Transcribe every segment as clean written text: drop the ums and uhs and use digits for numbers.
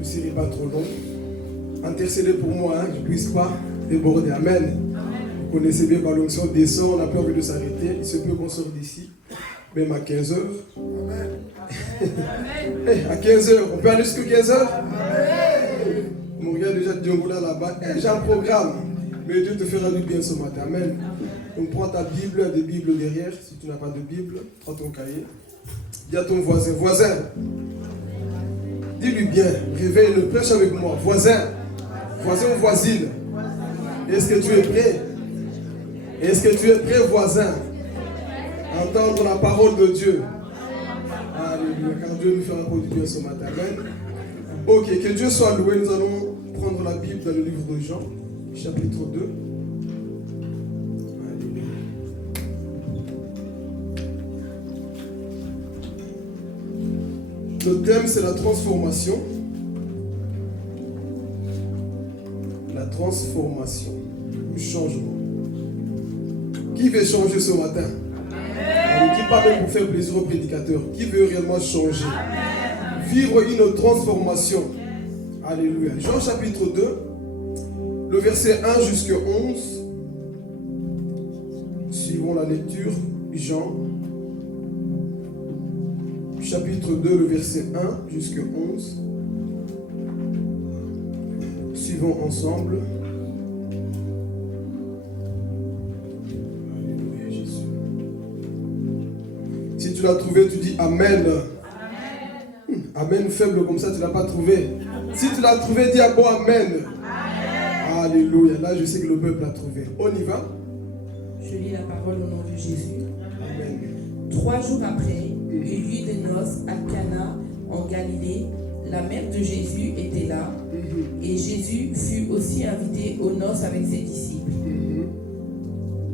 ne serai pas trop long. Intercédez pour moi, que je ne puisse pas déborder. Amen. Vous connaissez bien quand l'onction descend, on n'a pas envie de s'arrêter. Il se peut qu'on sorte d'ici, même à 15h. Amen. À 15h, on peut aller jusqu'à 15h. On regarde déjà Diongoula là-bas. J'ai un programme. Mais Dieu te fera du bien ce matin. Amen. Donc prends ta Bible, il y a des Bibles derrière. Si tu n'as pas de Bible, prends ton cahier. Dis à ton voisin, voisin. Dis-lui bien, réveille-le, prêche avec moi. Voisin, voisin ou voisine. Est-ce que tu es prêt? Est-ce que tu es prêt, voisin, à entendre la parole de Dieu? Alléluia, car Dieu nous fera du bien ce matin. Amen. Ok, que Dieu soit loué. Nous allons prendre la Bible dans le livre de Jean, chapitre 2. Alléluia. Le thème, c'est la transformation. La transformation, le changement. Qui veut changer ce matin? Amen. Qui pas même pour faire plaisir au prédicateur? Qui veut réellement changer? Amen. Vivre une transformation. Alléluia. Jean chapitre 2, le verset 1 jusqu'à 11. Suivons la lecture. Jean chapitre 2, le verset 1 jusqu'à 11. Suivons ensemble. Alléluia, Jésus. Si tu l'as trouvé, tu dis Amen. Amen. Amen faible comme ça, tu ne l'as pas trouvé. Si tu l'as trouvé, dis un bon Amen. Amen. Alléluia. Là, je sais que le peuple l'a trouvé. On y va. Je lis la parole au nom de Jésus. Amen. 3 jours après, il y eut des noces à Cana, en Galilée. La mère de Jésus était là. Et Jésus fut aussi invité aux noces avec ses disciples.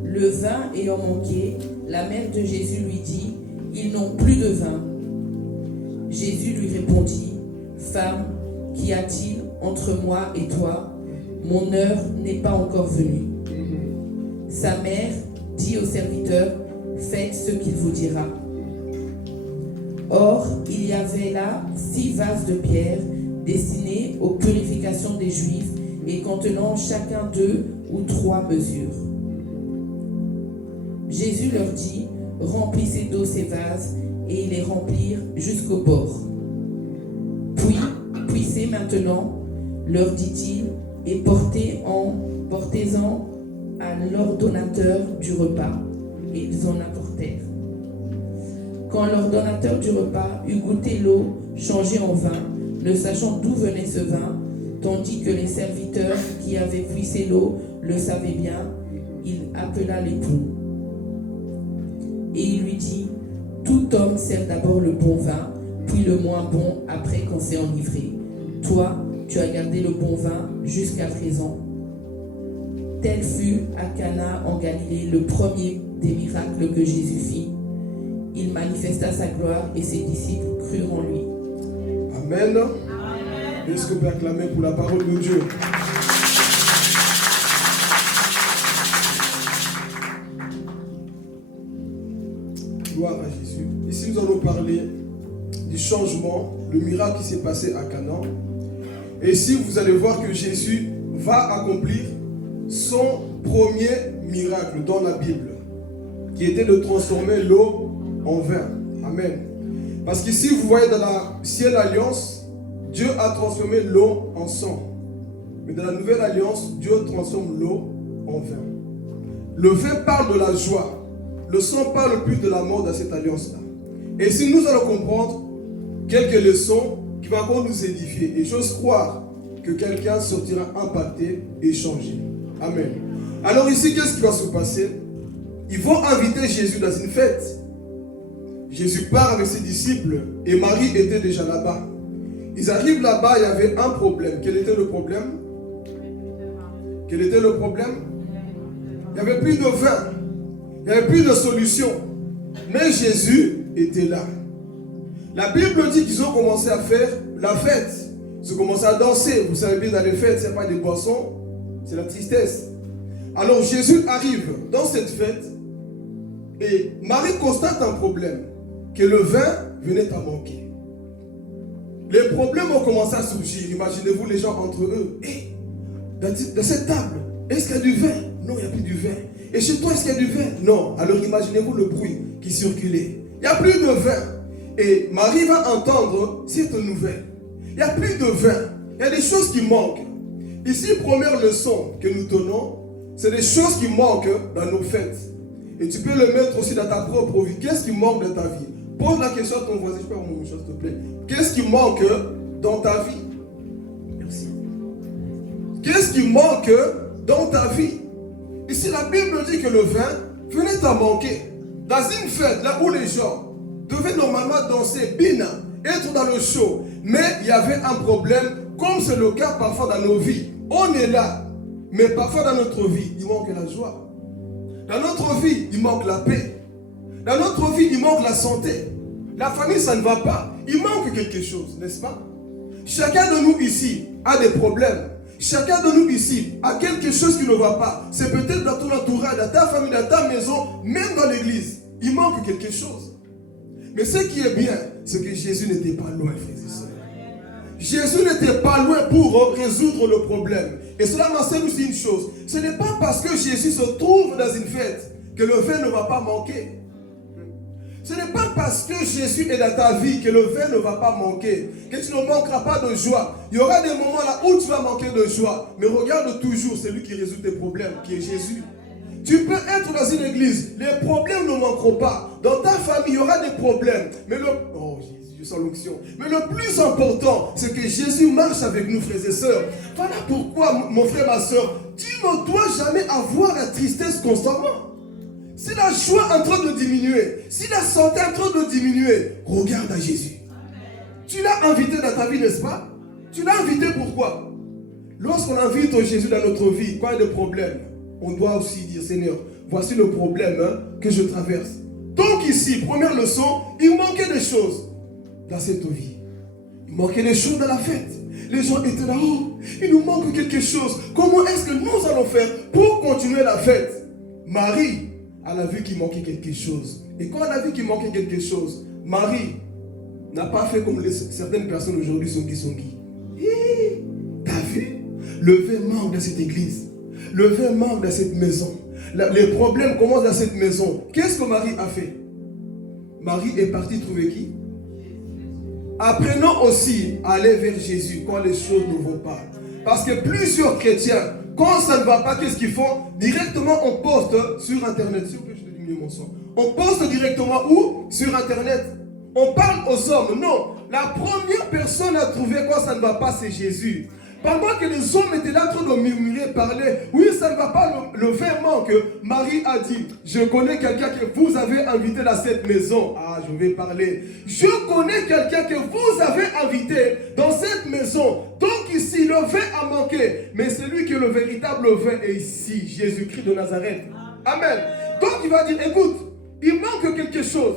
Le vin ayant manqué, la mère de Jésus lui dit, « Ils n'ont plus de vin. » Jésus lui répondit, « Femme, qu'y a-t-il entre moi et toi? Mon heure n'est pas encore venue. » Sa mère dit au serviteur, « Faites ce qu'il vous dira. » Or, il y avait là 6 vases de pierre destinés aux purifications des Juifs et contenant chacun 2 ou 3 mesures. Jésus leur dit, « Remplissez d'eau ces vases, » et ils les remplirent jusqu'au bord. Puis, puissez maintenant, leur dit-il, et portez-en à l'ordonnateur du repas. Et ils en apportèrent. Quand l'ordonnateur du repas eut goûté l'eau changée en vin, ne sachant d'où venait ce vin, tandis que les serviteurs qui avaient puisé l'eau le savaient bien, il appela l'époux. Et il lui dit, « Tout homme sert d'abord le bon vin, puis le moins bon après qu'on s'est enivré. Toi, tu as gardé le bon vin jusqu'à présent. » Tel fut à Cana en Galilée le premier des miracles que Jésus fit. Il manifesta sa gloire et ses disciples crurent en lui. Amen. Est-ce que vous pouvez acclamer pour la parole de Dieu? Gloire à Jésus. Ici, nous allons parler du changement, le miracle qui s'est passé à Cana. Et ici, vous allez voir que Jésus va accomplir son premier miracle dans la Bible, qui était de transformer l'eau en vin. Amen. Parce qu'ici, vous voyez dans la Ancienne Alliance, Dieu a transformé l'eau en sang. Mais dans la Nouvelle Alliance, Dieu transforme l'eau en vin. Le vin parle de la joie. Le sang parle plus de la mort dans cette alliance-là. Et si nous allons comprendre quelques leçons qui vont encore nous édifier, et j'ose croire que quelqu'un sortira impacté et changé. Amen. Alors ici, qu'est-ce qui va se passer? Ils vont inviter Jésus dans une fête. Jésus part avec ses disciples et Marie était déjà là-bas. Ils arrivent là-bas, il y avait un problème. Quel était le problème? Quel était le problème? Il n'y avait plus de vin. Il n'y avait plus de solution. Mais Jésus était là. La Bible dit qu'ils ont commencé à faire la fête. Ils ont commencé à danser. Vous savez bien, dans les fêtes, ce n'est pas des boissons, c'est la tristesse. Alors Jésus arrive dans cette fête et Marie constate un problème, que le vin venait à manquer. les problèmes ont commencé à surgir. Imaginez-vous les gens entre eux. Et dans cette table, est-ce qu'il y a du vin? Non, il n'y a plus du vin. Et chez toi, est-ce qu'il y a du vin? Non. Alors imaginez-vous le bruit qui circulait. Il n'y a plus de vin. Et Marie va entendre cette nouvelle. Il n'y a plus de vin. Il y a des choses qui manquent. Ici, première leçon que nous donnons, c'est des choses qui manquent dans nos fêtes. Et tu peux le mettre aussi dans ta propre vie. Qu'est-ce qui manque dans ta vie? Pose la question à ton voisin. Je peux avoir mon mouchoir, s'il te plaît. Qu'est-ce qui manque dans ta vie? Merci. Qu'est-ce qui manque dans ta vie? Ici, la Bible dit que le vin venait à manquer. Dans une fête, là où les gens devaient normalement danser, bina, être dans le show. Mais il y avait un problème, comme c'est le cas parfois dans nos vies. On est là, mais parfois dans notre vie, il manque la joie. Dans notre vie, il manque la paix. Dans notre vie, il manque la santé. La famille, ça ne va pas. Il manque quelque chose, n'est-ce pas? Chacun de nous ici a des problèmes. Chacun de nous ici a quelque chose qui ne va pas. C'est peut-être dans ton entourage, dans ta famille, dans ta maison, même dans l'église. Il manque quelque chose. Mais ce qui est bien, c'est que Jésus n'était pas loin, frères et sœurs. Jésus n'était pas loin pour résoudre le problème. Et cela m'enseigne aussi une chose. Ce n'est pas parce que Jésus se trouve dans une fête que le vin ne va pas manquer. Ce n'est pas parce que Jésus est dans ta vie que le vin ne va pas manquer, que tu ne manqueras pas de joie. Il y aura des moments là où tu vas manquer de joie. Mais regarde toujours celui qui résout tes problèmes, qui est Jésus. Tu peux être dans une église, les problèmes ne manqueront pas. Dans ta famille, il y aura des problèmes. Mais oh Jésus, je sens l'onction. Mais le plus important, c'est que Jésus marche avec nous, frères et sœurs. Voilà pourquoi, mon frère, ma sœur, tu ne dois jamais avoir la tristesse constamment. Si la joie est en train de diminuer, si la santé est en train de diminuer, regarde à Jésus. Tu l'as invité dans ta vie, n'est-ce pas? Tu l'as invité pourquoi? Lorsqu'on invite Jésus dans notre vie, quand il y a des problèmes, on doit aussi dire, Seigneur, voici le problème que je traverse. Donc ici, première leçon, il manquait des choses dans cette vie. Il manquait des choses dans la fête. Les gens étaient là, oh, il nous manque quelque chose. Comment est-ce que nous allons faire pour continuer la fête? Marie, elle a vu qu'il manquait quelque chose. Et quand elle a vu qu'il manquait quelque chose, Marie n'a pas fait comme certaines personnes aujourd'hui sont qui. T'as vu? Le vin manque dans cette église. Le vin manque dans cette maison. Les problèmes commencent dans cette maison. Qu'est-ce que Marie a fait? Marie est partie trouver qui? Apprenons aussi à aller vers Jésus quand les choses ne vont pas. Parce que plusieurs chrétiens, quand ça ne va pas, qu'est-ce qu'ils font? Directement, on poste sur Internet. S'il vous plaît, je vais diminuer mon son. On poste directement où? Sur Internet. On parle aux hommes. Non. La première personne à trouver quand ça ne va pas, c'est Jésus. Pendant que les hommes étaient là en train de murmurer, parler, oui, ça ne va pas, le vin manque. Marie a dit, je connais quelqu'un que vous avez invité dans cette maison. Ah, je vais parler. Je connais quelqu'un que vous avez invité dans cette maison. Donc ici, le vin a manqué. Mais celui qui est le véritable vin est ici, Jésus-Christ de Nazareth. Amen. Donc il va dire, écoute, il manque quelque chose.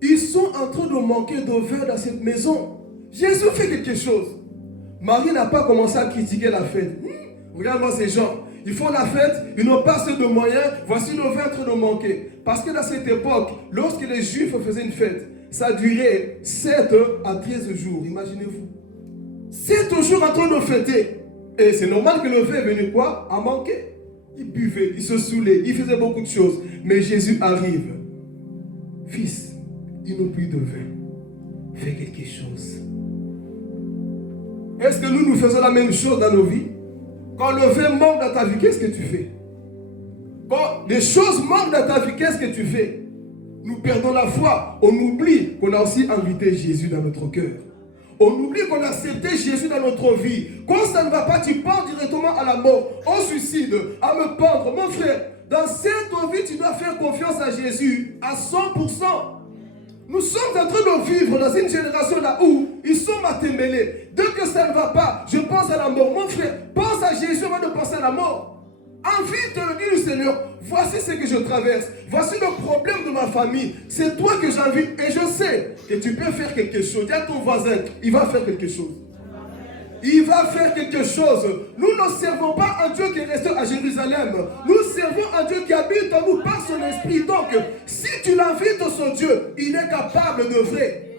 Ils sont en train de manquer de vin dans cette maison. Jésus fait quelque chose. Marie n'a pas commencé à critiquer la fête. Regarde-moi ces gens. Ils font la fête, ils n'ont pas assez de moyens. Voici le vin en train de manquer. Parce que dans cette époque, lorsque les Juifs faisaient une fête, ça durait 7 à 13 jours. Imaginez-vous. 7 jours en train de fêter. Et c'est normal que le vin venait quoi? À manquer. Ils buvaient, ils se saoulaient, ils faisaient beaucoup de choses. Mais Jésus arrive. Fils, ils n'ont plus de vin. Fais quelque chose. Est-ce que nous faisons la même chose dans nos vies? Quand le vin manque dans ta vie, qu'est-ce que tu fais? Quand les choses manquent dans ta vie, qu'est-ce que tu fais? Nous perdons la foi. On oublie qu'on a aussi invité Jésus dans notre cœur. On oublie qu'on a accepté Jésus dans notre vie. Quand ça ne va pas, tu pars directement à la mort, au suicide, à me pendre. Mon frère, dans cette vie, tu dois faire confiance à Jésus à 100%. Nous sommes en train de vivre dans une génération là où ils sont matembélés. Dès que ça ne va pas, je pense à la mort. Mon frère, pense à Jésus avant de penser à la mort. Envie de le dire, Seigneur, voici ce que je traverse. Voici le problème de ma famille. C'est toi que j'invite et je sais que tu peux faire quelque chose. Dis à ton voisin, il va faire quelque chose. Il va faire quelque chose. Nous ne servons pas un Dieu qui est resté à Jérusalem. Nous servons un Dieu qui habite en nous par son esprit. Donc, si tu l'invites, son Dieu, il est capable de vrai.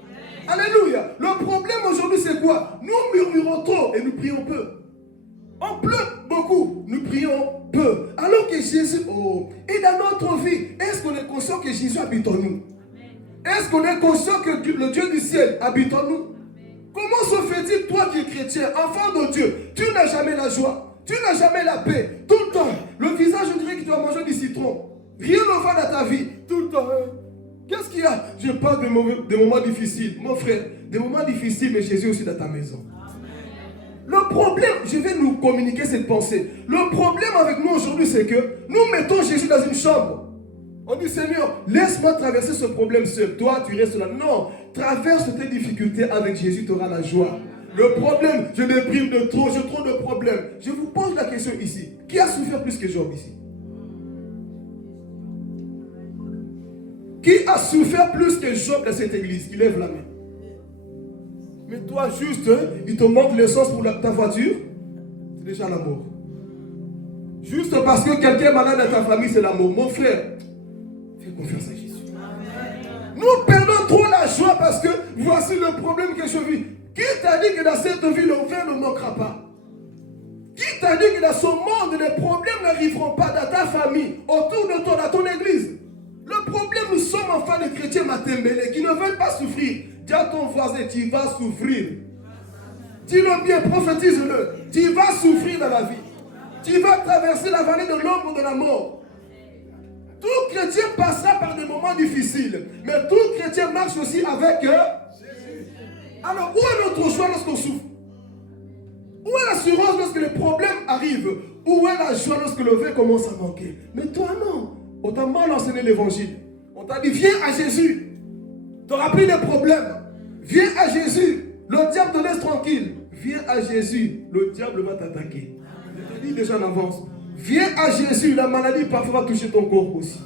Alléluia. Le problème aujourd'hui, c'est quoi? Nous murmurons trop et nous prions peu. On pleure beaucoup, nous prions peu. Alors que Jésus est dans notre vie. Est-ce qu'on est conscient que Jésus habite en nous? Est-ce qu'on est conscient que le Dieu du ciel habite en nous? Comment se fait-il, toi qui es chrétien, enfant de Dieu, tu n'as jamais la joie, tu n'as jamais la paix, tout le temps, le visage, on dirait que tu vas manger du citron. Rien ne va dans ta vie, tout le temps. Qu'est-ce qu'il y a? Je parle des moments difficiles. Mon frère, des moments difficiles, mais Jésus aussi dans ta maison. Le problème, je vais nous communiquer cette pensée. Le problème avec nous aujourd'hui, c'est que nous mettons Jésus dans une chambre. On dit, Seigneur, laisse-moi traverser ce problème seul. Toi, tu restes là. Non, traverse tes difficultés avec Jésus, tu auras la joie. Le problème, je déprime de trop, j'ai trop de problèmes. Je vous pose la question ici. Qui a souffert plus que Job ici? Qui a souffert plus que Job dans cette église? Qui lève la main. Mais toi, juste, il te manque l'essence pour ta voiture, c'est déjà la mort. Juste parce que quelqu'un est malade dans ta famille, c'est la mort. Mon frère, fais confiance à Jésus. Nous perdons trop la joie parce que voici le problème que je vis. Qui t'a dit que dans cette vie, l'enfer ne manquera pas? Qui t'a dit que dans ce monde, les problèmes n'arriveront pas dans ta famille, autour de toi, dans ton église? Le problème, nous sommes enfants de chrétiens matembélés qui ne veulent pas souffrir. Dis à ton voisin, tu vas souffrir. Dis-le bien, prophétise-le. Tu vas souffrir dans la vie. Tu vas traverser la vallée de l'ombre de la mort. Tout chrétien passera par des moments difficiles. Mais tout chrétien marche aussi avec Jésus. Alors, où est notre joie lorsqu'on souffre? Où est l'assurance lorsque les problèmes arrivent? Où est la joie lorsque le vin commence à manquer? Mais toi, non. On t'a mal enseigné l'évangile. On t'a dit, viens à Jésus. Tu n'auras plus de problèmes. Viens à Jésus. Le diable te laisse tranquille. Viens à Jésus. Le diable va t'attaquer. Je te dis déjà en avance. Viens à Jésus. La maladie parfois va toucher ton corps aussi.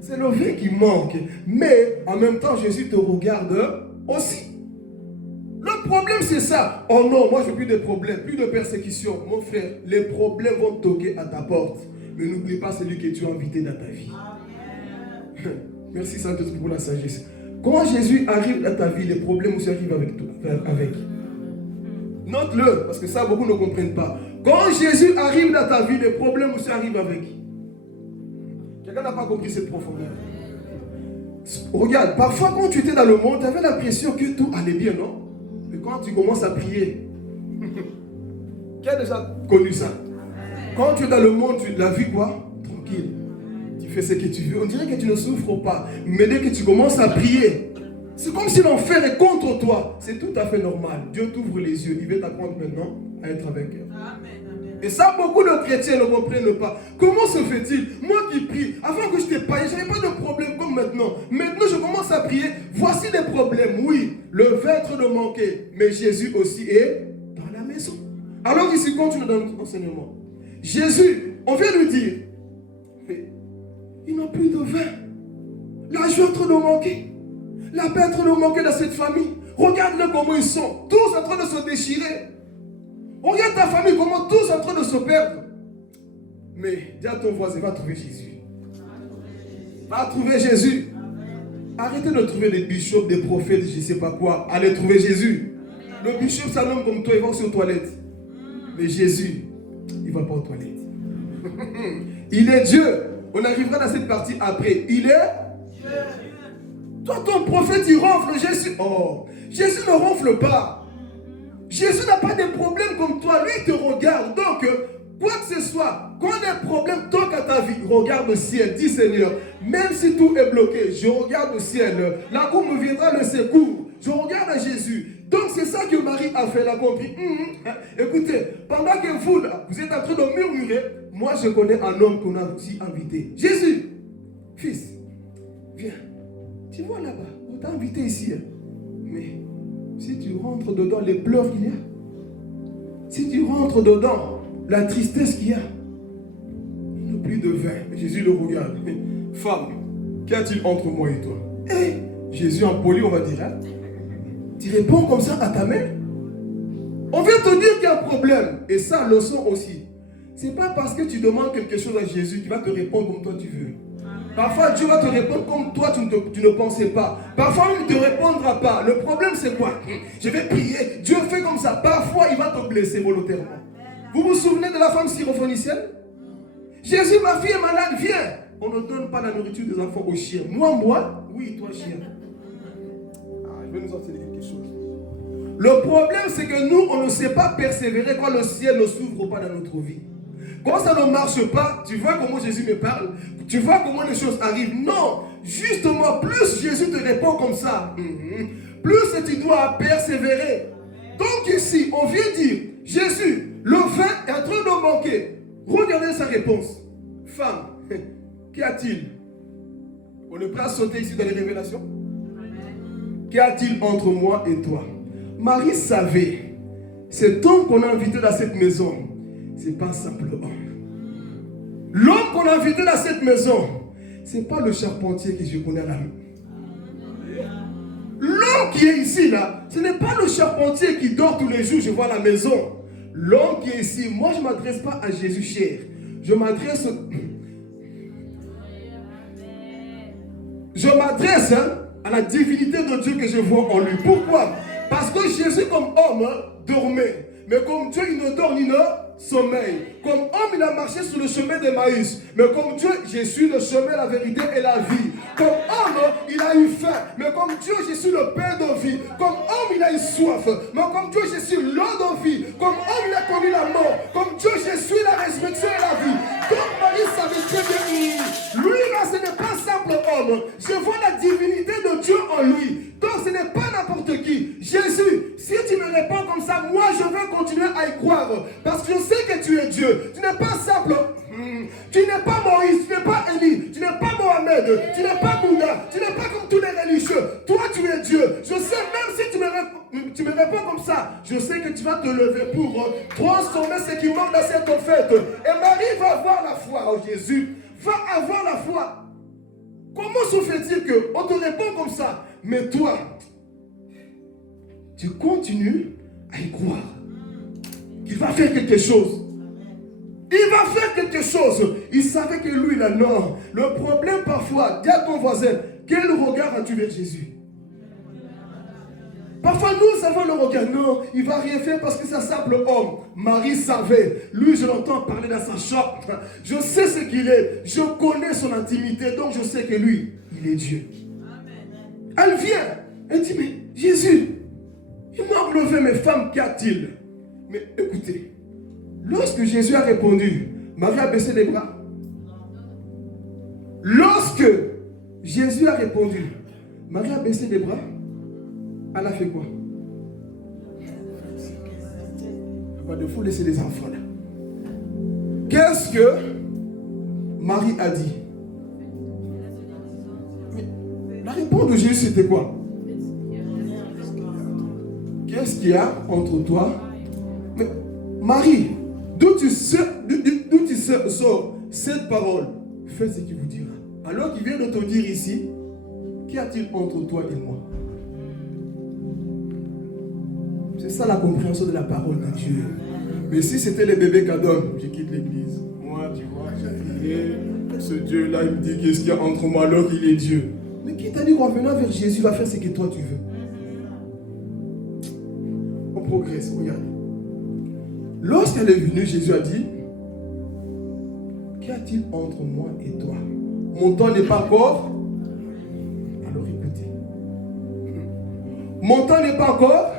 C'est le vin qui manque. Mais en même temps, Jésus te regarde aussi. Le problème, c'est ça. Oh non, moi, je n'ai plus de problèmes, plus de persécution. Mon frère, les problèmes vont toquer à ta porte. Mais n'oublie pas celui que tu as invité dans ta vie. Merci Saint-Esprit pour la sagesse. Quand Jésus arrive dans ta vie, les problèmes aussi arrivent avec toi. Note-le, parce que ça, beaucoup ne comprennent pas. Quand Jésus arrive dans ta vie, les problèmes aussi arrivent avec. Quelqu'un n'a pas compris cette profondeur. Regarde, parfois quand tu étais dans le monde, tu avais l'impression que tout allait bien, non? Mais quand tu commences à prier, qui a déjà connu ça? Quand tu es dans le monde, la vie quoi? Tranquille. Tu fais ce que tu veux. On dirait que tu ne souffres pas. Mais dès que tu commences à prier, c'est comme si l'enfer est contre toi. C'est tout à fait normal. Dieu t'ouvre les yeux. Il veut t'apprendre maintenant à être avec elle. Et ça, beaucoup de chrétiens ne comprennent pas. Comment se fait-il? Moi qui prie, avant que je t'ai païen, je n'avais pas de problème comme maintenant. Maintenant, je commence à prier. Voici des problèmes. Oui, le ventre ne manquait. Mais Jésus aussi est dans la maison. Alors ici, continue dans notre enseignement. Jésus, on vient lui dire, ils n'ont plus de vin. La joie est en train de manquer. La paix est en train de manquer dans cette famille. Regarde-le comment ils sont. Tous en train de se déchirer. Regarde ta famille, comment tous en train de se perdre. Mais dis à ton voisin, va trouver Jésus. Va trouver Jésus. Arrêtez de trouver des bishops, des prophètes, je ne sais pas quoi. Allez trouver Jésus. Le bishop, c'est un homme comme toi, il va aussi aux toilettes. Mais Jésus, il ne va pas aux toilettes. Il est Dieu. On arrivera dans cette partie après. Il est Dieu. Toi, ton prophète, il ronfle. Jésus, Jésus ne ronfle pas. Jésus n'a pas de problème comme toi. Lui, il te regarde. Donc, quoi que ce soit, quand les problèmes toquent à ta vie, regarde le ciel. Dis Seigneur, même si tout est bloqué, je regarde le ciel. Là où me viendra le secours. Je regarde à Jésus. Donc c'est ça que Marie a fait, elle a compris. Écoutez, pendant que vous êtes en train de murmurer, moi je connais un homme qu'on a aussi invité. Jésus, fils, viens. Tu vois là-bas, on t'a invité ici. Mais si tu rentres dedans, les pleurs qu'il y a, si tu rentres dedans, la tristesse qu'il y a, il n'y a plus de vin. Jésus le regarde. Femme, qu'y a-t-il entre moi et toi? Jésus en poli, on va dire, tu réponds comme ça à ta mère. On vient te dire qu'il y a un problème. Et ça, leçon aussi. C'est pas parce que tu demandes quelque chose à Jésus qu'il va te répondre comme toi tu veux. Amen. Parfois, Dieu va te répondre comme toi, tu ne pensais pas. Parfois, il ne te répondra pas. Le problème, c'est quoi? Je vais prier. Dieu fait comme ça. Parfois, il va te blesser volontairement. Vous vous souvenez de la femme syrophénicienne? Jésus, ma fille est malade, viens. On ne donne pas la nourriture des enfants aux chiens. Moi, oui, toi, chien. Je vais nous enseigner quelque chose. Le problème, c'est que nous, on ne sait pas persévérer quand le ciel ne s'ouvre pas dans notre vie. Quand ça ne marche pas, tu vois comment Jésus me parle? Tu vois comment les choses arrivent? Non, justement, plus Jésus te répond comme ça, plus tu dois persévérer. Donc ici, on vient dire, Jésus, le vin est en train de manquer. Regardez sa réponse. Femme, qu'y a-t-il? On est prêt à sauter ici dans les révélations? Qu'y a-t-il entre moi et toi? Marie savait, cet homme qu'on a invité dans cette maison, c'est pas un simple homme. L'homme qu'on a invité dans cette maison, c'est pas le charpentier que je connais là. L'homme qui est ici là, ce n'est pas le charpentier qui dort tous les jours, je vois à la maison. L'homme qui est ici, moi je ne m'adresse pas à Jésus cher. Je m'adresse à la divinité de Dieu que je vois en lui. Pourquoi? Parce que Jésus comme homme dormait. Mais comme Dieu, il ne dort ni ne sommeille. Comme homme, il a marché sur le chemin d'Emmaüs. Mais comme Dieu, je suis le chemin, la vérité et la vie. Comme homme, il a eu faim. Mais comme Dieu, je suis le pain de vie. Comme homme, il a eu soif. Mais comme Dieu, je suis l'eau de vie. Comme homme, il a connu la mort. Comme Dieu, je suis la résurrection et la vie. Donc Marie savait très bien. Lui, là, ce n'est pas un simple homme. Je vois la divinité de Dieu en lui. Donc ce n'est pas n'importe qui. Jésus, si tu me réponds comme ça, moi je vais continuer à y croire. Parce que je sais que tu es Dieu. Tu n'es pas simple. Tu n'es pas Moïse, tu n'es pas Élie, tu n'es pas Mohamed, tu n'es pas Bouddha, tu n'es pas comme tous les religieux. Toi tu es Dieu. Je sais, même si tu me réponds comme ça, je sais que tu vas te lever pour transformer ce qui manque dans cette fête. Et Marie va avoir la foi. Oh Jésus, va avoir la foi. Comment se fait-il qu'on te répond comme ça? Mais toi, tu continues à y croire qu'il va faire quelque chose. Il va faire quelque chose. Il savait que lui, là, non. Le problème parfois, dis à ton voisin, quel regard as-tu vers Jésus? Parfois, nous avons le regard, non, il ne va rien faire parce que c'est un simple homme. Marie savait. Lui, je l'entends parler dans sa chambre. Je sais ce qu'il est. Je connais son intimité. Donc, je sais que lui, il est Dieu. Elle vient. Elle dit, mais Jésus, il m'a enlevé mes femmes, qu'y a-t-il? Mais écoutez, lorsque Jésus a répondu, Marie a baissé les bras. Lorsque Jésus a répondu, Marie a baissé les bras. Elle a fait quoi? Il faut laisser les enfants là. Qu'est-ce que Marie a dit? Mais la réponse de Jésus c'était quoi? Qu'est-ce qu'il y a entre toi? Mais Marie, d'où tu sors cette parole? Fais ce qu'il vous dira. Alors qu'il vient de te dire ici, qu'y a-t-il entre toi et moi? C'est ça la compréhension de la parole de Dieu. Mais si c'était les bébés cadeaux, je quitte l'église. Moi, tu vois, j'ai prié. Ce Dieu-là, il me dit qu'est-ce qu'il y a entre moi alors qu'il est Dieu. Mais qui t'a dit qu'en venant vers Jésus, va faire ce que toi tu veux? On progresse, regarde. Lorsqu'elle est venue, Jésus a dit, qu'y a-t-il entre moi et toi? Mon temps n'est pas encore. Alors écoutez. Mon temps n'est pas encore.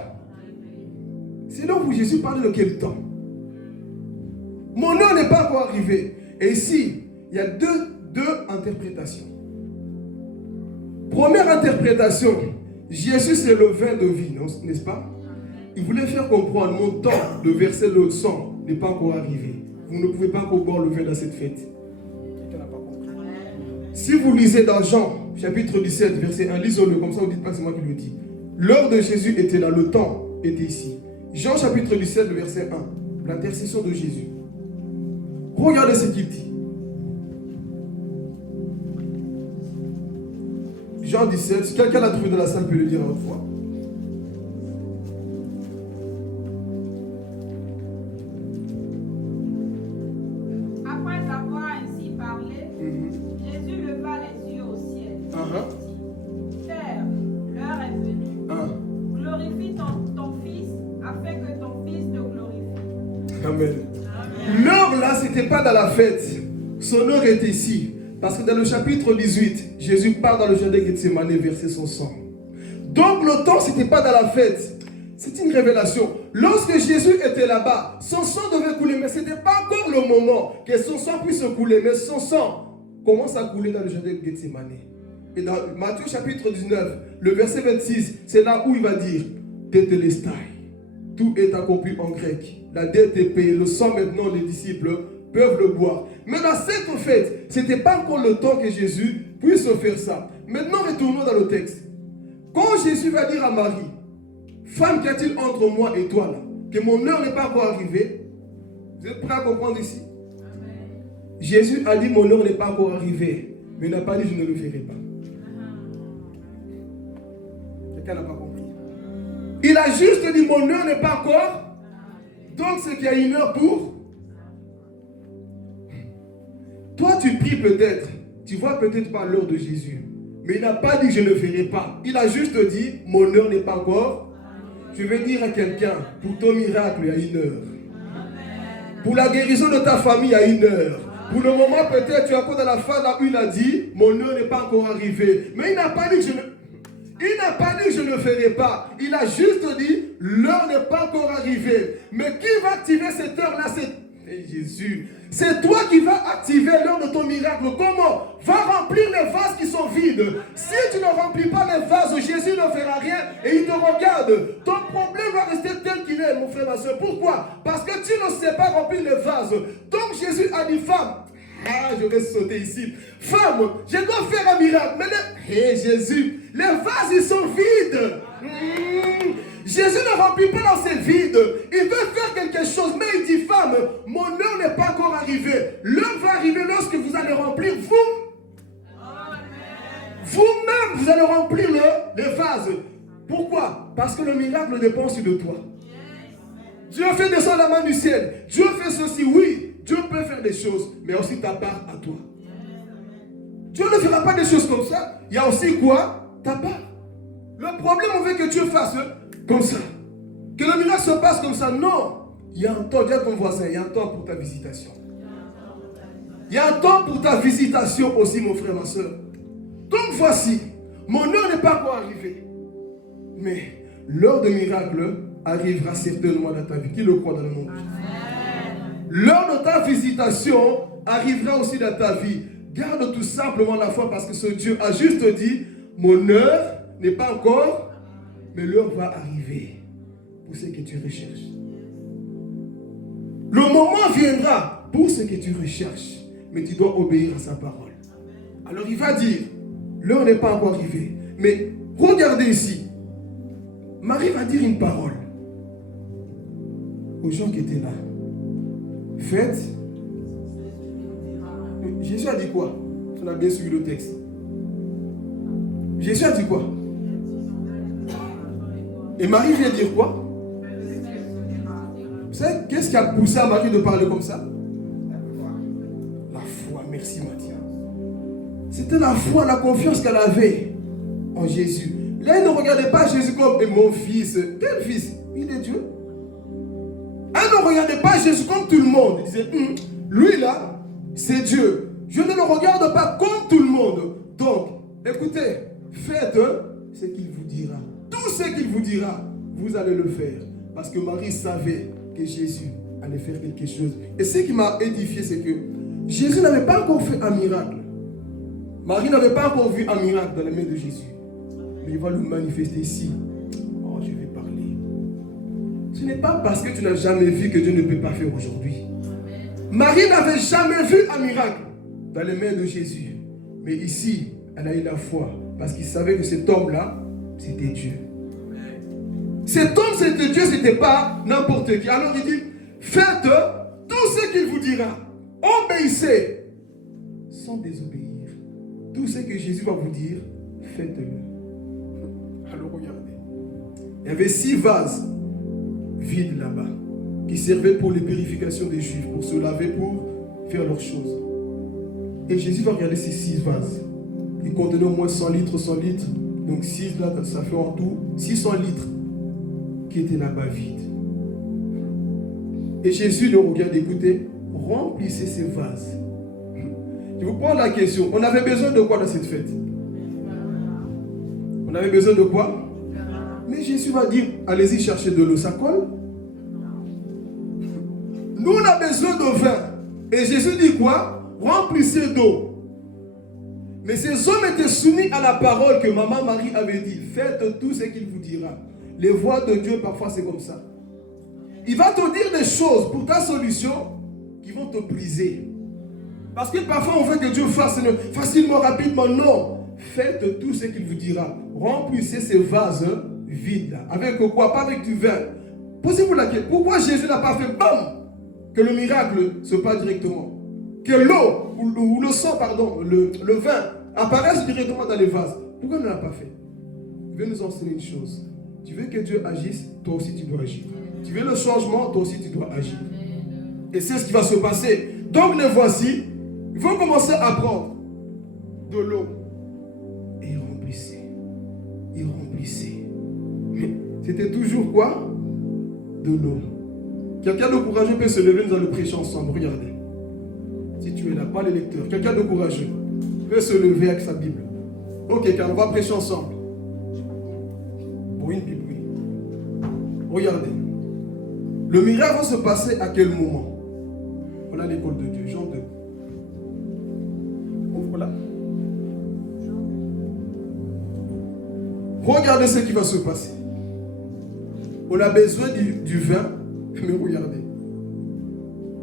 Sinon, vous, Jésus parle de quel temps? Mon heure n'est pas encore arrivé. Et ici, il y a deux interprétations. Première interprétation, Jésus c'est le vin de vie, n'est-ce pas? Il voulait faire comprendre, mon temps de verser le sang n'est pas encore arrivé. Vous ne pouvez pas encore boire le vin dans cette fête. Quelqu'un n'a pas compris. Si vous lisez dans Jean, chapitre 17, verset 1, lisez-le, comme ça vous ne dites pas que c'est moi qui le dis. L'heure de Jésus était là, le temps était ici. Jean chapitre 17, verset 1, l'intercession de Jésus. Regardez ce qu'il dit. Jean 17, si quelqu'un l'a trouvé dans la salle peut le dire à haute voix. Après avoir ainsi parlé, Jésus leva les Amen. L'heure là, ce n'était pas dans la fête. Son heure était ici. Parce que dans le chapitre 18, Jésus part dans le jardin de Gethsémane verser son sang. Donc le temps, ce n'était pas dans la fête. C'est une révélation. Lorsque Jésus était là-bas, son sang devait couler, mais ce n'était pas encore le moment que son sang puisse couler. Mais son sang commence à couler dans le jardin de Gethsémane. Et dans Matthieu chapitre 19, le verset 26, c'est là où il va dire Tétélestai. Tout est accompli en grec. La dette est payée. Le sang maintenant, les disciples peuvent le boire. Mais dans cette fête, ce n'était pas encore le temps que Jésus puisse faire ça. Maintenant, retournons dans le texte. Quand Jésus va dire à Marie, femme, qu'y a-t-il entre moi et toi là? Que mon heure n'est pas encore arrivée. Vous êtes prêts à comprendre ici? Amen. Jésus a dit, mon heure n'est pas encore arrivée. Mais il n'a pas dit, je ne le ferai pas. Quelqu'un n'a pas compris. Il a juste dit, mon heure n'est pas encore. Donc c'est qu'il y a une heure pour. Toi, tu pries peut-être. Tu vois peut-être pas l'heure de Jésus. Mais il n'a pas dit, je ne ferai pas. Il a juste dit, mon heure n'est pas encore. Je vais dire à quelqu'un, pour ton miracle, il y a une heure. Pour la guérison de ta famille, il y a une heure. Pour le moment, peut-être, tu es encore dans la phase là où il a dit, mon heure n'est pas encore arrivée. Mais il n'a pas dit, je ne ferai pas. Il a juste dit, l'heure n'est pas encore arrivée. Mais qui va activer cette heure-là? C'est Jésus. C'est toi qui vas activer l'heure de ton miracle. Comment? Va remplir les vases qui sont vides. Si tu ne remplis pas les vases, Jésus ne fera rien et il te regarde. Ton problème va rester tel qu'il est, mon frère, ma soeur. Pourquoi? Parce que tu ne sais pas remplir les vases. Donc Jésus a dit, femme, je vais sauter ici. Femme, je dois faire un miracle. Mais Jésus, les vases, ils sont vides. Jésus ne remplit pas dans ses vides. Il veut faire quelque chose, mais il dit, femme, mon heure n'est pas encore arrivée. L'heure va arriver lorsque vous allez remplir vous-même, vous allez remplir les vases. Pourquoi? Parce que le miracle dépend de toi. Dieu fait descendre la main du ciel. Dieu fait ceci, oui. Dieu peut faire des choses, mais aussi ta part à toi. Dieu ne fera pas des choses comme ça. Il y a aussi quoi? Ta part. Le problème, on veut que Dieu fasse comme ça. Que le miracle se passe comme ça. Non. Il y a un temps, dis à ton voisin, il y a un temps pour ta visitation. Il y a un temps pour ta visitation aussi, mon frère, ma soeur. Donc voici, mon heure n'est pas encore arrivée. Mais l'heure de miracle arrivera certainement dans ta vie. Qui le croit dans le nom de Jésus? L'heure de ta visitation arrivera aussi dans ta vie. Garde tout simplement la foi parce que ce Dieu a juste dit, mon heure n'est pas encore, mais l'heure va arriver pour ce que tu recherches. Le moment viendra pour ce que tu recherches, mais tu dois obéir à sa parole. Alors il va dire, l'heure n'est pas encore arrivée, mais regardez ici, Marie va dire une parole aux gens qui étaient là. Faites. Jésus a dit quoi? On a bien suivi le texte. Jésus a dit quoi? Et Marie vient dire quoi? Vous savez, qu'est-ce qui a poussé à Marie de parler comme ça? La foi, merci Mathia. C'était la foi, la confiance qu'elle avait en Jésus. Là, elle ne regardait pas Jésus comme mon fils. Quel fils? Il est Dieu. Elle ne regardait pas Jésus comme tout le monde. Elle disait, lui là, c'est Dieu. Je ne le regarde pas comme tout le monde. Donc, écoutez, faites ce qu'il vous dira. Tout ce qu'il vous dira, vous allez le faire. Parce que Marie savait que Jésus allait faire quelque chose. Et ce qui m'a édifié, c'est que Jésus n'avait pas encore fait un miracle. Marie n'avait pas encore vu un miracle dans les mains de Jésus. Mais il va le manifester ici. Oh, je vais parler. Ce n'est pas parce que tu n'as jamais vu que Dieu ne peut pas faire aujourd'hui. Marie n'avait jamais vu un miracle dans les mains de Jésus. Mais ici, elle a eu la foi. Parce qu'il savait que cet homme-là, c'était Dieu. Cet homme, c'était Dieu, ce n'était pas n'importe qui. Alors il dit, faites tout ce qu'il vous dira. Obéissez sans désobéir. Tout ce que Jésus va vous dire, faites-le. Alors regardez. Il y avait 6 vases vides là-bas qui servaient pour les purifications des Juifs, pour se laver, pour faire leurs choses. Et Jésus va regarder ces 6 vases. Ils contenaient au moins 100 litres, 100 litres. Donc 6 là, ça fait en tout 600 litres qui étaient là-bas vides. Et Jésus le regarde, écoutez, remplissez ces vases. Je vous pose la question, on avait besoin de quoi dans cette fête? On avait besoin de quoi? Mais Jésus va dire, allez-y chercher de l'eau, ça colle? Nous, on a besoin de vin. Et Jésus dit quoi? Remplissez d'eau. Mais ces hommes étaient soumis à la parole que maman Marie avait dit. Faites tout ce qu'il vous dira. Les voix de Dieu, parfois, c'est comme ça. Il va te dire des choses pour ta solution qui vont te briser. Parce que parfois, on veut que Dieu fasse facilement, rapidement. Non. Faites tout ce qu'il vous dira. Remplissez ces vases vides. Là. Avec quoi? Pas avec du vin. Posez-vous la question. Pourquoi Jésus n'a pas fait bam? Que le miracle se passe directement. Que l'eau, ou le sang, pardon, le vin apparaisse directement dans les vases. Pourquoi il ne l'a pas fait? Je vais nous enseigner une chose. Tu veux que Dieu agisse, toi aussi tu dois agir. Tu veux le changement, toi aussi tu dois agir. Et c'est ce qui va se passer. Donc les voici, il faut commencer à prendre de l'eau. Et il remplissait. Il remplissait. Mais c'était toujours quoi? De l'eau. Quelqu'un de courageux peut se lever, nous allons prêcher ensemble. Regardez. Si tu es là, pas les lecteurs. Quelqu'un de courageux peut se lever avec sa Bible. Ok, car on va prêcher ensemble. Pour une Bible, oui. Regardez. Le miracle va se passer à quel moment? Voilà l'école de Dieu, Jean 2. Voilà. Regardez ce qui va se passer. On a besoin du vin, mais regardez.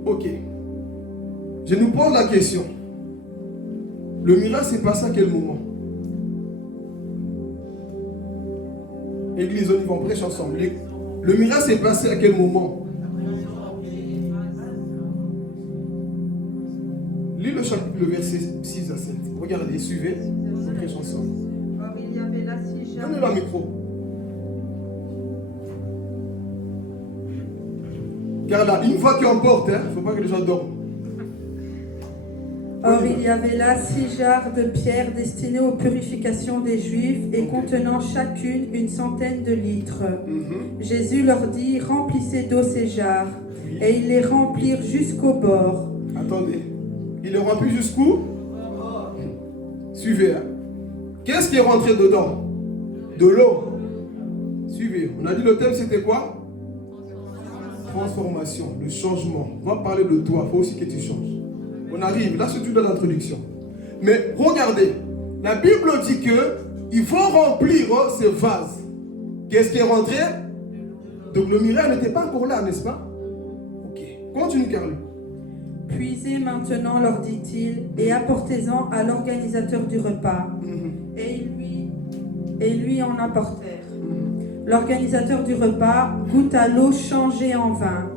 Ok. Je nous pose la question. Le miracle s'est passé à quel moment? Église, on va prêcher ensemble. Le miracle s'est passé à quel moment? Lis le chapitre, le verset 6 à 7. Regardez, suivez. On prêche ensemble. Or, il y avait là 6 jarres. Donnez le micro. Car là, une fois qu'on porte, il ne faut pas que les gens dorment. Or, il y avait là 6 jarres de pierre destinées aux purifications des Juifs et contenant chacune une centaine de litres. Jésus leur dit, remplissez d'eau ces jarres. Et ils les remplirent jusqu'au bord. Attendez. Il les remplit jusqu'où? Suivez. Hein. Qu'est-ce qui est rentré dedans? De l'eau. Suivez. On a dit le thème c'était quoi? Transformation, le changement. On va parler de toi. Il faut aussi que tu changes. On arrive, là c'est tout dans l'introduction. Mais regardez, la Bible dit que il faut remplir ces vases. Qu'est-ce qui est rentré? Donc le miracle n'était pas encore là, n'est-ce pas? Ok, continue Carlo. Puisez maintenant, leur dit-il, et apportez-en à l'organisateur du repas. Et lui en apportèrent. L'organisateur du repas goûta l'eau changée en vin,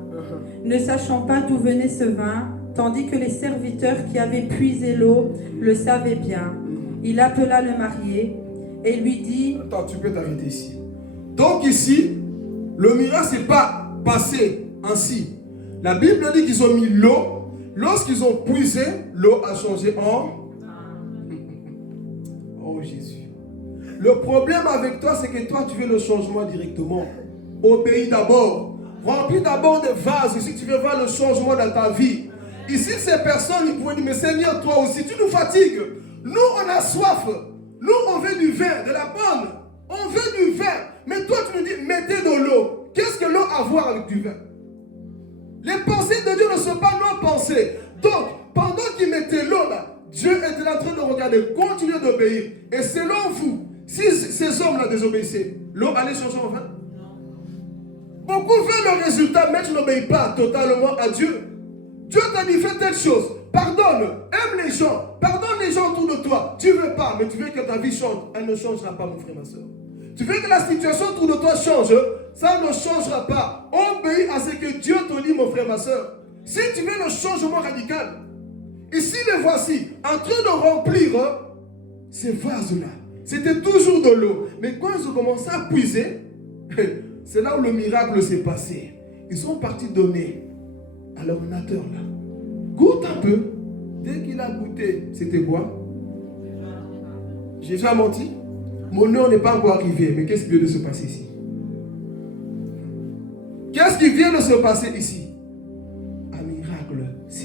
ne sachant pas d'où venait ce vin, tandis que les serviteurs qui avaient puisé l'eau le savaient bien. Il appela le marié et lui dit... Attends, tu peux t'arrêter ici. Donc ici, le miracle s'est pas passé ainsi. La Bible dit qu'ils ont mis l'eau. Lorsqu'ils ont puisé, l'eau a changé en... Oh Jésus. Le problème avec toi, c'est que toi, tu veux le changement directement. Obéis d'abord. Remplis d'abord des vases si tu veux voir le changement dans ta vie. Ici, ces personnes, ils pouvaient dire, mais Seigneur, toi aussi, tu nous fatigues. Nous, on a soif. Nous, on veut du vin, de la bonne. On veut du vin. Mais toi, tu nous dis, mettez de l'eau. Qu'est-ce que l'eau a à voir avec du vin? Les pensées de Dieu ne sont pas nos pensées. Donc, pendant qu'il mettait l'eau là, Dieu était en train de regarder, continuer d'obéir. Et selon vous, si ces hommes-là désobéissaient, l'eau allait changer en vin? Beaucoup veulent le résultat, mais tu n'obéis pas totalement à Dieu. Dieu t'a dit, fais telle chose, pardonne, aime les gens, pardonne les gens autour de toi. Tu ne veux pas, mais tu veux que ta vie change. Elle ne changera pas, mon frère, ma soeur. Tu veux que la situation autour de toi change, ça ne changera pas. Obéis à ce que Dieu te dit, mon frère, ma soeur. Si tu veux le changement radical, ici les voici, en train de remplir ces vases-là. C'était toujours de l'eau. Mais quand ils ont commencé à puiser, c'est là où le miracle s'est passé. Ils sont partis donner à l'ordinateur là. Goûte un peu. Dès qu'il a goûté, c'était quoi? J'ai déjà menti. Mon heure n'est pas encore arrivé. Mais qu'est-ce qui vient de se passer ici? Qu'est-ce qui vient de se passer ici?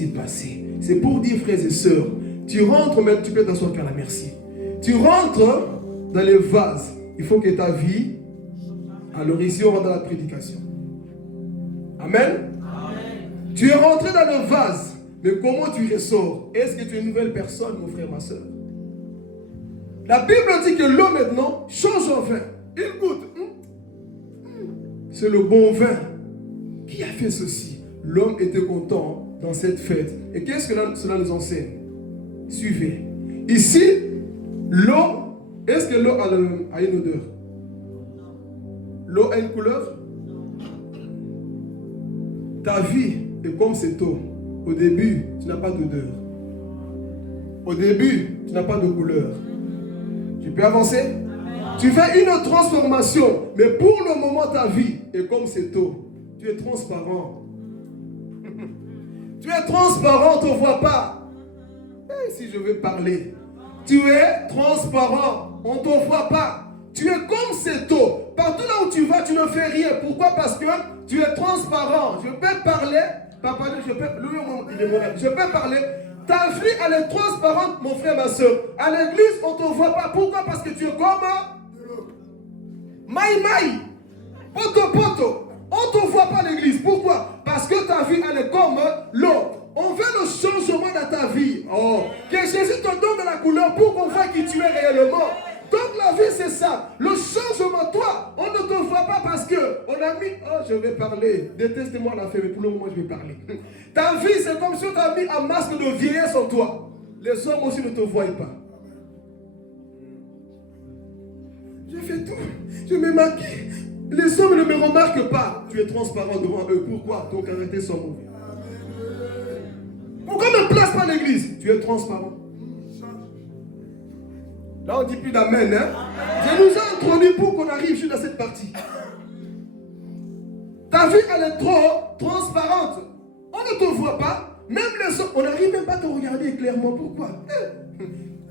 s'est passé. C'est pour dire, frères et sœurs, tu rentres même, tu peux t'asseoir, Père, merci. Tu rentres dans les vases. Il faut que ta vie, alors ici on rentre dans la prédication. Amen. Amen. Tu es rentré dans le vase, mais comment tu ressors? Est-ce que tu es une nouvelle personne, mon frère, ma soeur? La Bible dit que l'eau maintenant change en vin. Il goûte. C'est le bon vin. Qui a fait ceci? L'homme était content dans cette fête. Et qu'est-ce que cela nous enseigne? Suivez. Ici, l'eau, est-ce que l'eau a une odeur? L'eau a une couleur? Ta vie est comme cette eau. Au début, tu n'as pas d'odeur. Au début, tu n'as pas de couleur. Tu peux avancer? Tu fais une transformation, mais pour le moment, ta vie est comme cette eau. Tu es transparent. Tu es transparent, on ne te voit pas. Et si je veux parler, tu es transparent, on ne te voit pas. Tu es comme cette eau. Partout là où tu vas, tu ne fais rien. Pourquoi? Parce que tu es transparent. Je peux parler. Papa, je peux parler. Ta vie, elle est transparente, mon frère, ma soeur. À l'église, on ne te voit pas. Pourquoi? Parce que tu es comme maï. Poto. On ne te voit pas à l'église. Pourquoi? Parce que ta vie, elle est comme l'eau. On veut le changement dans ta vie. Oh, que Jésus te donne de la couleur pour qu'on voit qui tu es réellement. Donc la vie, c'est ça. Le changement, toi, on ne te voit pas parce que on a mis... Oh, je vais parler. Déteste-moi la fée, mais pour le moment, je vais parler. Ta vie, c'est comme si on t'a mis un masque de vieillesse en toi. Les hommes aussi ne te voient pas. Je fais tout. Je me maquille. Les hommes ne me remarquent pas. Tu es transparent devant eux. Pourquoi? Ton caractère sont mauvais. Pourquoi ne place pas l'église? Tu es transparent. Là, on ne dit plus d'amen. Hein? Dieu nous a introduit pour qu'on arrive juste dans cette partie. Ta vie, elle est trop transparente. On ne te voit pas. Même les hommes, on n'arrive même pas à te regarder clairement. Pourquoi?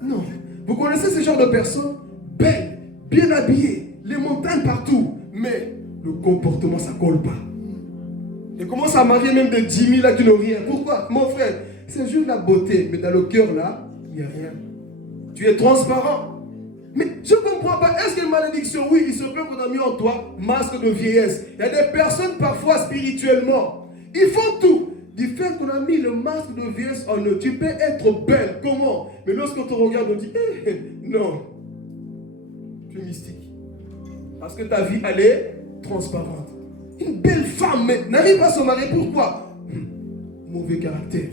Non. Vous connaissez ce genre de personnes? Belles, bien habillées, les montagnes partout. Mais le comportement, ça ne colle pas. Et commence à marier même des 10 000 là qui n'ont rien. Pourquoi? Mon frère, c'est juste la beauté. Mais dans le cœur là, il n'y a rien. Tu es transparent. Mais je ne comprends pas. Est-ce qu'il y a une malédiction? Oui, il se peut qu'on a mis en toi masque de vieillesse. Il y a des personnes parfois spirituellement. Ils font tout. Du fait qu'on a mis le masque de vieillesse en eux, tu peux être belle. Comment? Mais lorsqu'on te regarde, on dit, non. Tu es mystique. Parce que ta vie, elle est transparente. Une belle femme, mais n'arrive pas à se marier. Pourquoi? Mauvais caractère.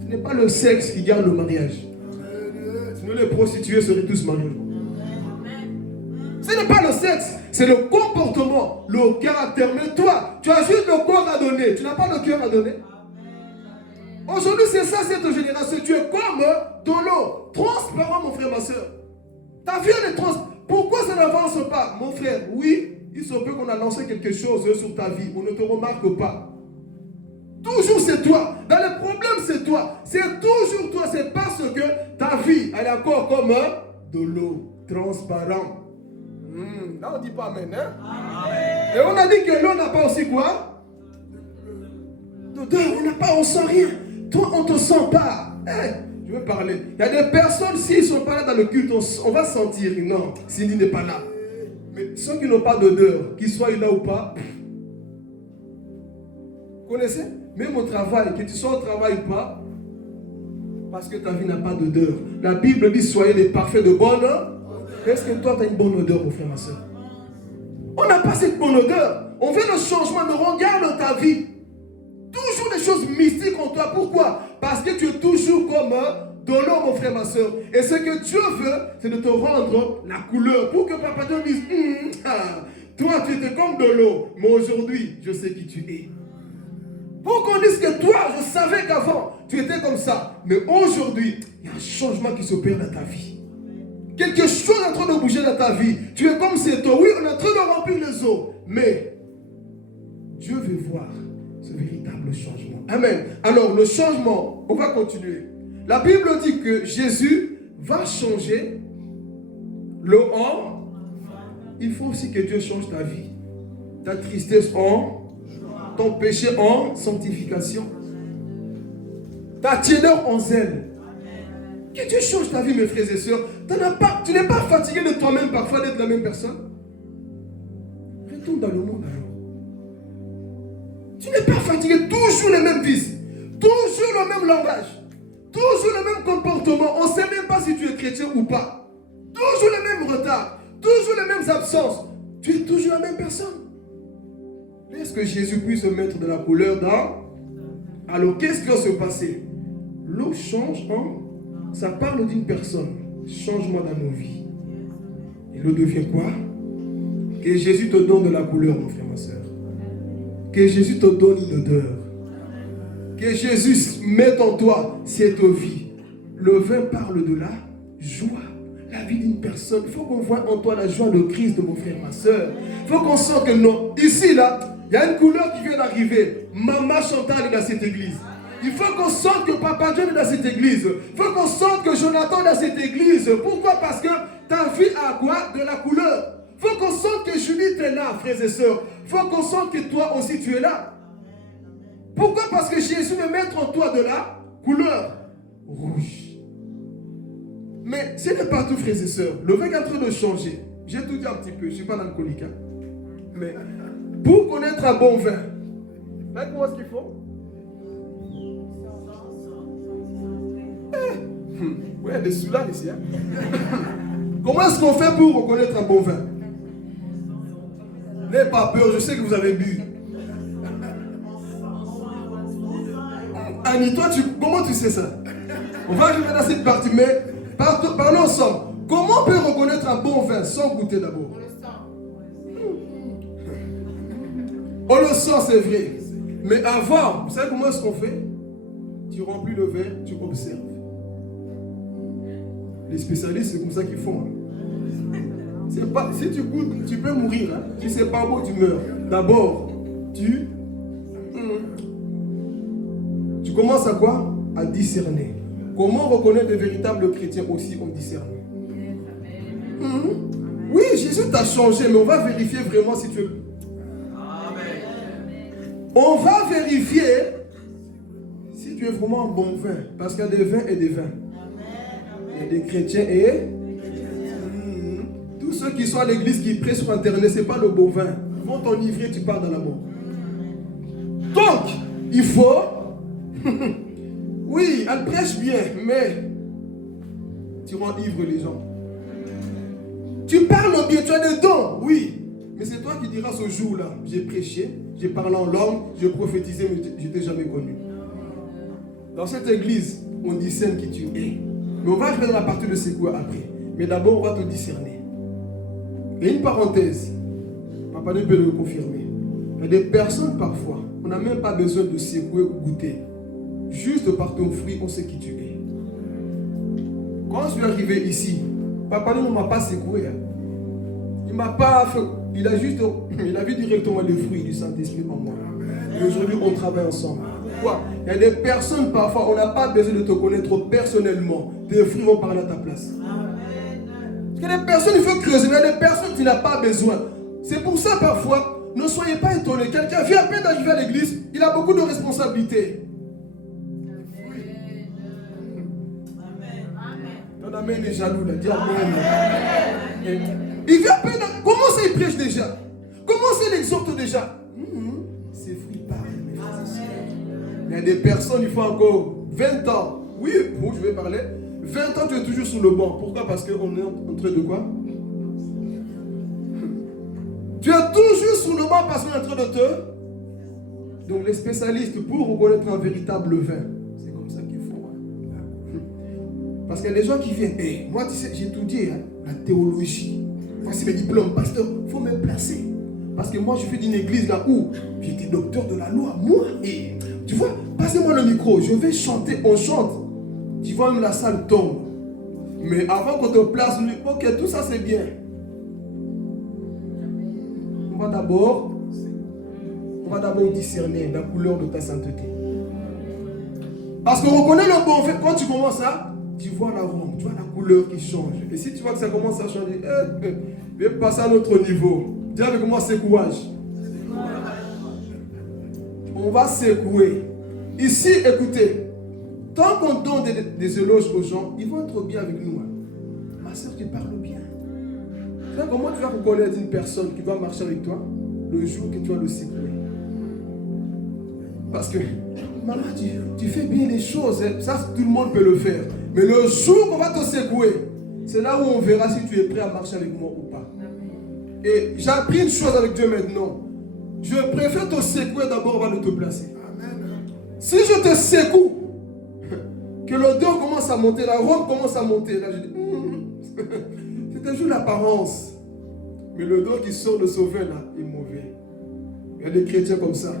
Ce n'est pas le sexe qui garde le mariage. Sinon les prostituées seraient tous mariées. Ce n'est pas le sexe, c'est le comportement, le caractère. Mais toi, tu as juste le corps à donner. Tu n'as pas le cœur à donner. Aujourd'hui, c'est ça cette génération. Tu es comme de l'eau. Transparent, mon frère, ma soeur. Ta vie, elle est transparente. Pourquoi ça n'avance pas? Mon frère, oui, il se peut qu'on a lancé quelque chose sur ta vie. On ne te remarque pas. Toujours c'est toi. Dans les problèmes, c'est toi. C'est toujours toi. C'est parce que ta vie, elle est encore comme de l'eau. Transparent. Là, on ne dit pas amen. Hein? Amen. Et on a dit que l'eau n'a pas aussi quoi? D'odeur. On ne sent rien. Toi, on ne te sent pas. Je veux parler. Il y a des personnes, s'ils ne sont pas là dans le culte, on va sentir. Non, Cindy n'est pas là. Mais ceux qui n'ont pas d'odeur, qu'ils soient là ou pas, vous connaissez? Même au travail, que tu sois au travail ou pas, parce que ta vie n'a pas d'odeur. La Bible dit, soyez des parfaits de bonne odeur. Est-ce que toi, tu as une bonne odeur, mon frère, ma soeur? On n'a pas cette bonne odeur. On veut le changement, mais regarde ta vie. Toujours des choses mystiques en toi. Pourquoi? Parce que tu es toujours comme de l'eau, mon frère, ma soeur. Et ce que Dieu veut, c'est de te rendre la couleur. Pour que Papa Dieu dise, toi, tu étais comme de l'eau. Mais aujourd'hui, je sais qui tu es. Pour qu'on dise que toi, je savais qu'avant, tu étais comme ça. Mais aujourd'hui, il y a un changement qui s'opère dans ta vie. Quelque chose est en train de bouger dans ta vie. Tu es comme cette eau. Oui, on est en train de remplir les eaux. Mais Dieu veut voir ce véritable changement. Amen. Alors, le changement, on va continuer. La Bible dit que Jésus va changer l'eau en... Il faut aussi que Dieu change ta vie. Ta tristesse en... Ton péché en sanctification. ta tiédeur en zèle. Que Dieu change ta vie, mes frères et sœurs. Tu n'es pas fatigué de toi-même parfois d'être la même personne. Retourne dans le monde alors. Tu n'es pas fatigué, toujours les mêmes vices, toujours le même langage, toujours le même comportement. On ne sait même pas si tu es chrétien ou pas. Toujours les mêmes retards, toujours les mêmes absences. Tu es toujours la même personne. Est-ce que Jésus puisse se mettre de la couleur dans... Alors, qu'est-ce qui va se passer? L'eau change en... Ça parle d'une personne. Changement dans nos vies. Et l'eau devient quoi? Que Jésus te donne de la couleur, mon frère, ma soeur. Que Jésus te donne une odeur. Que Jésus mette en toi cette vie. Le vin parle de la joie. La vie d'une personne. Il faut qu'on voit en toi la joie de Christ, mon frère, ma soeur. Il faut qu'on sente que non. Ici, là, il y a une couleur qui vient d'arriver. Maman Chantal est dans cette église. Il faut qu'on sente que Papa John est dans cette église. Il faut qu'on sente que Jonathan est dans cette église. Pourquoi? Parce que ta vie a quoi? De la couleur. Il faut qu'on sente que Judith est là, frères et sœurs. Il faut qu'on sente que toi aussi tu es là. Pourquoi? Parce que Jésus veut mettre en toi de la couleur rouge. Mais ce n'est pas tout, frères et sœurs. Le vin est en train de changer. J'ai tout dit un petit peu. Je ne suis pas alcoolique. Hein? Mais pour connaître un bon vin, comment est-ce qu'il faut? Oui, il y a des soulards ici. Hein? Comment est-ce qu'on fait pour reconnaître un bon vin? N'ayez pas peur, je sais que vous avez bu. Annie, toi, comment tu sais ça? On va arriver dans cette partie, mais parlons ensemble. Comment on peut reconnaître un bon vin sans goûter d'abord? On le sent, c'est vrai. Mais avant, vous savez comment est-ce qu'on fait? Tu remplis le verre, tu observes. Les spécialistes, c'est comme ça qu'ils font. C'est pas, si tu goûtes, tu peux mourir. Hein? Si c'est pas beau, tu meurs. D'abord, tu commences à quoi? À discerner. Comment reconnaître de véritables chrétiens aussi en discernant? Oui, Jésus t'a changé, mais on va vérifier vraiment si tu es... On va vérifier si tu es vraiment un bon vin. Parce qu'il y a des vins et des vins. Il y a des chrétiens et... Tous ceux qui sont à l'église qui prêchent sur internet, ce n'est pas le beau vin. Ils vont t'enivrer, tu pars dans la mort. Donc, il faut... Oui, elle prêche bien, mais... Tu enivres les gens. Tu parles bien, tu as des dons, oui. Mais c'est toi qui diras ce jour-là, j'ai prêché, j'ai parlé en langue, j'ai prophétisé, mais je ne t'ai jamais connu. Dans cette église, on discerne qui tu es. Mais on va arriver dans la partie de secouer après. Mais d'abord, on va te discerner. Et une parenthèse, Papa ne peut le confirmer. Il y a des personnes parfois, on n'a même pas besoin de secouer ou goûter. Juste par ton fruit, on sait qui tu es. Quand je suis arrivé ici, Papa ne m'a pas secoué. Hein. Il m'a pas fait. Il a vu directement les fruits du Saint-Esprit en moi. Et aujourd'hui, on travaille ensemble. Pourquoi? Il y a des personnes, parfois, on n'a pas besoin de te connaître personnellement. Tes fruits vont parler à ta place. Parce qu'il y a des personnes, il faut creuser, mais il y a des personnes qui n'ont pas besoin. C'est pour ça, parfois, ne soyez pas étonnés. Quelqu'un vient à peine d'arriver à l'église, il a beaucoup de responsabilités. Ton amen est jaloux, là. Dis amen. Il vient à peine. Comment ça, il prêche déjà? Comment ça, il exhorte déjà? Ses fruits parlent, mes frères et sœurs. Il y a des personnes, il faut encore 20 ans. Oui, bon, je vais parler. 20 ans, tu es toujours sur le banc. Pourquoi? Parce qu'on est en train de quoi? Tu es toujours sur le banc parce qu'on est en train de te... Donc les spécialistes, pour reconnaître un véritable vin, c'est comme ça qu'il faut. Hein. Parce qu'il y a des gens qui viennent. Hey, moi, tu sais, j'ai étudié hein, la théologie. Voici mes diplômes. Pasteur, il faut me placer. Parce que moi, je fais d'une église là où j'étais docteur de la loi. Moi, et tu vois, passez-moi le micro. Je vais chanter, on chante. Tu vois, même la salle tombe. Mais avant qu'on te place, ok, tout ça c'est bien. On va d'abord discerner la couleur de ta sainteté. Parce qu'on reconnaît le bon fait. Quand tu commences à, tu vois l'arôme, tu vois la couleur qui change. Et si tu vois que ça commence à changer, viens passer à notre niveau. Dis avec moi secouage. On va secouer. Ici, écoutez, Tant qu'on donne des éloges aux gens, ils vont être bien avec nous. Hein. Ma soeur, tu parles bien. Tu vois, comment tu vas reconnaître une personne qui va marcher avec toi le jour que tu vas le secouer? Parce que, maman, tu fais bien les choses. Hein. Ça, tout le monde peut le faire. Mais le jour qu'on va te secouer, c'est là où on verra si tu es prêt à marcher avec moi ou pas. Et j'ai appris une chose avec Dieu maintenant. Je préfère te secouer d'abord avant de te placer. Si je te secoue, que l'odeur commence à monter, l'arôme commence à monter, là je dis, c'est juste l'apparence. Mais l'odeur qui sort de ce vin là est mauvais. Il y a des chrétiens comme ça.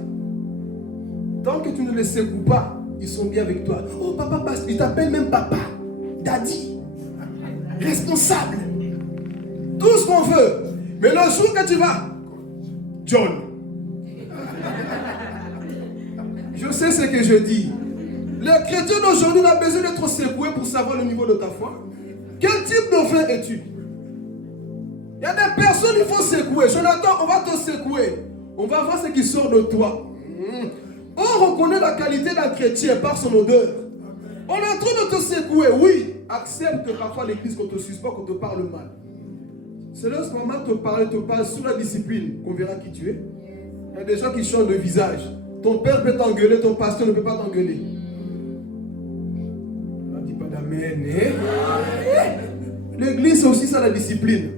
Tant que tu ne les secoues pas, ils sont bien avec toi. Oh papa, ils t'appellent même papa, daddy, responsable, tout ce qu'on veut. Mais le jour que tu vas, John, je sais ce que je dis. Les chrétiens d'aujourd'hui ont besoin d'être secoués pour savoir le niveau de ta foi. Quel type de vin es-tu? Il y a des personnes, il faut secouer. Jonathan, on va te secouer. On va voir ce qui sort de toi. On reconnaît la qualité d'un chrétien par son odeur. On est en train de te secouer. Oui, accepte que parfois l'église qu'on te suspend, qu'on te parle mal. C'est là que maman te parle sur la discipline qu'on verra qui tu es. Il y a des gens qui changent de visage. Ton père peut t'engueuler, ton pasteur ne peut pas t'engueuler. On ne dit pas d'amen. L'église, c'est aussi ça la discipline.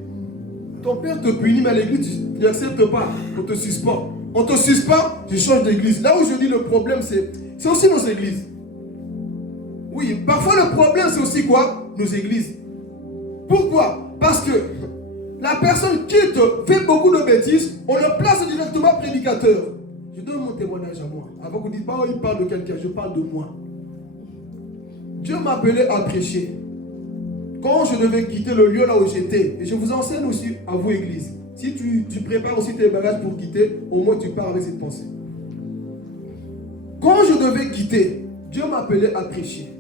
Ton père te punit, mais à l'église, tu n'acceptes pas. On te suspend. On te suspend, tu changes d'église. Là où je dis le problème, c'est aussi nos églises. Oui, parfois le problème, c'est aussi quoi? Nos églises. Pourquoi? Parce que la personne qui fait beaucoup de bêtises, on le place directement prédicateur. Je donne mon témoignage à moi. Avant que vous dites pas, oh, il parle de quelqu'un, je parle de moi. Dieu m'appelait à prêcher. Quand je devais quitter le lieu là où j'étais, et je vous enseigne aussi à vous, église, si tu prépares aussi tes bagages pour quitter, au moins tu pars avec cette pensée. Quand je devais quitter, Dieu m'appelait à prêcher.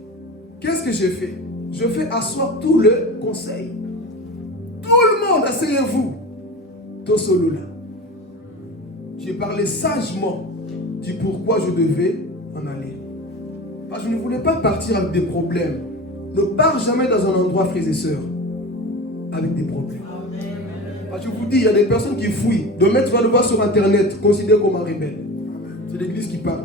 Qu'est-ce que j'ai fait? Je fais asseoir tout le conseil. Tout le monde, asseyez-vous. Tosolo là. J'ai parlé sagement du pourquoi je devais en aller. Parce que je ne voulais pas partir avec des problèmes. Ne pars jamais dans un endroit, frères et sœurs, avec des problèmes. Parce que je vous dis, il y a des personnes qui fouillent. Demain, tu vas le voir sur Internet, considéré comme un rebelle. C'est l'église qui parle.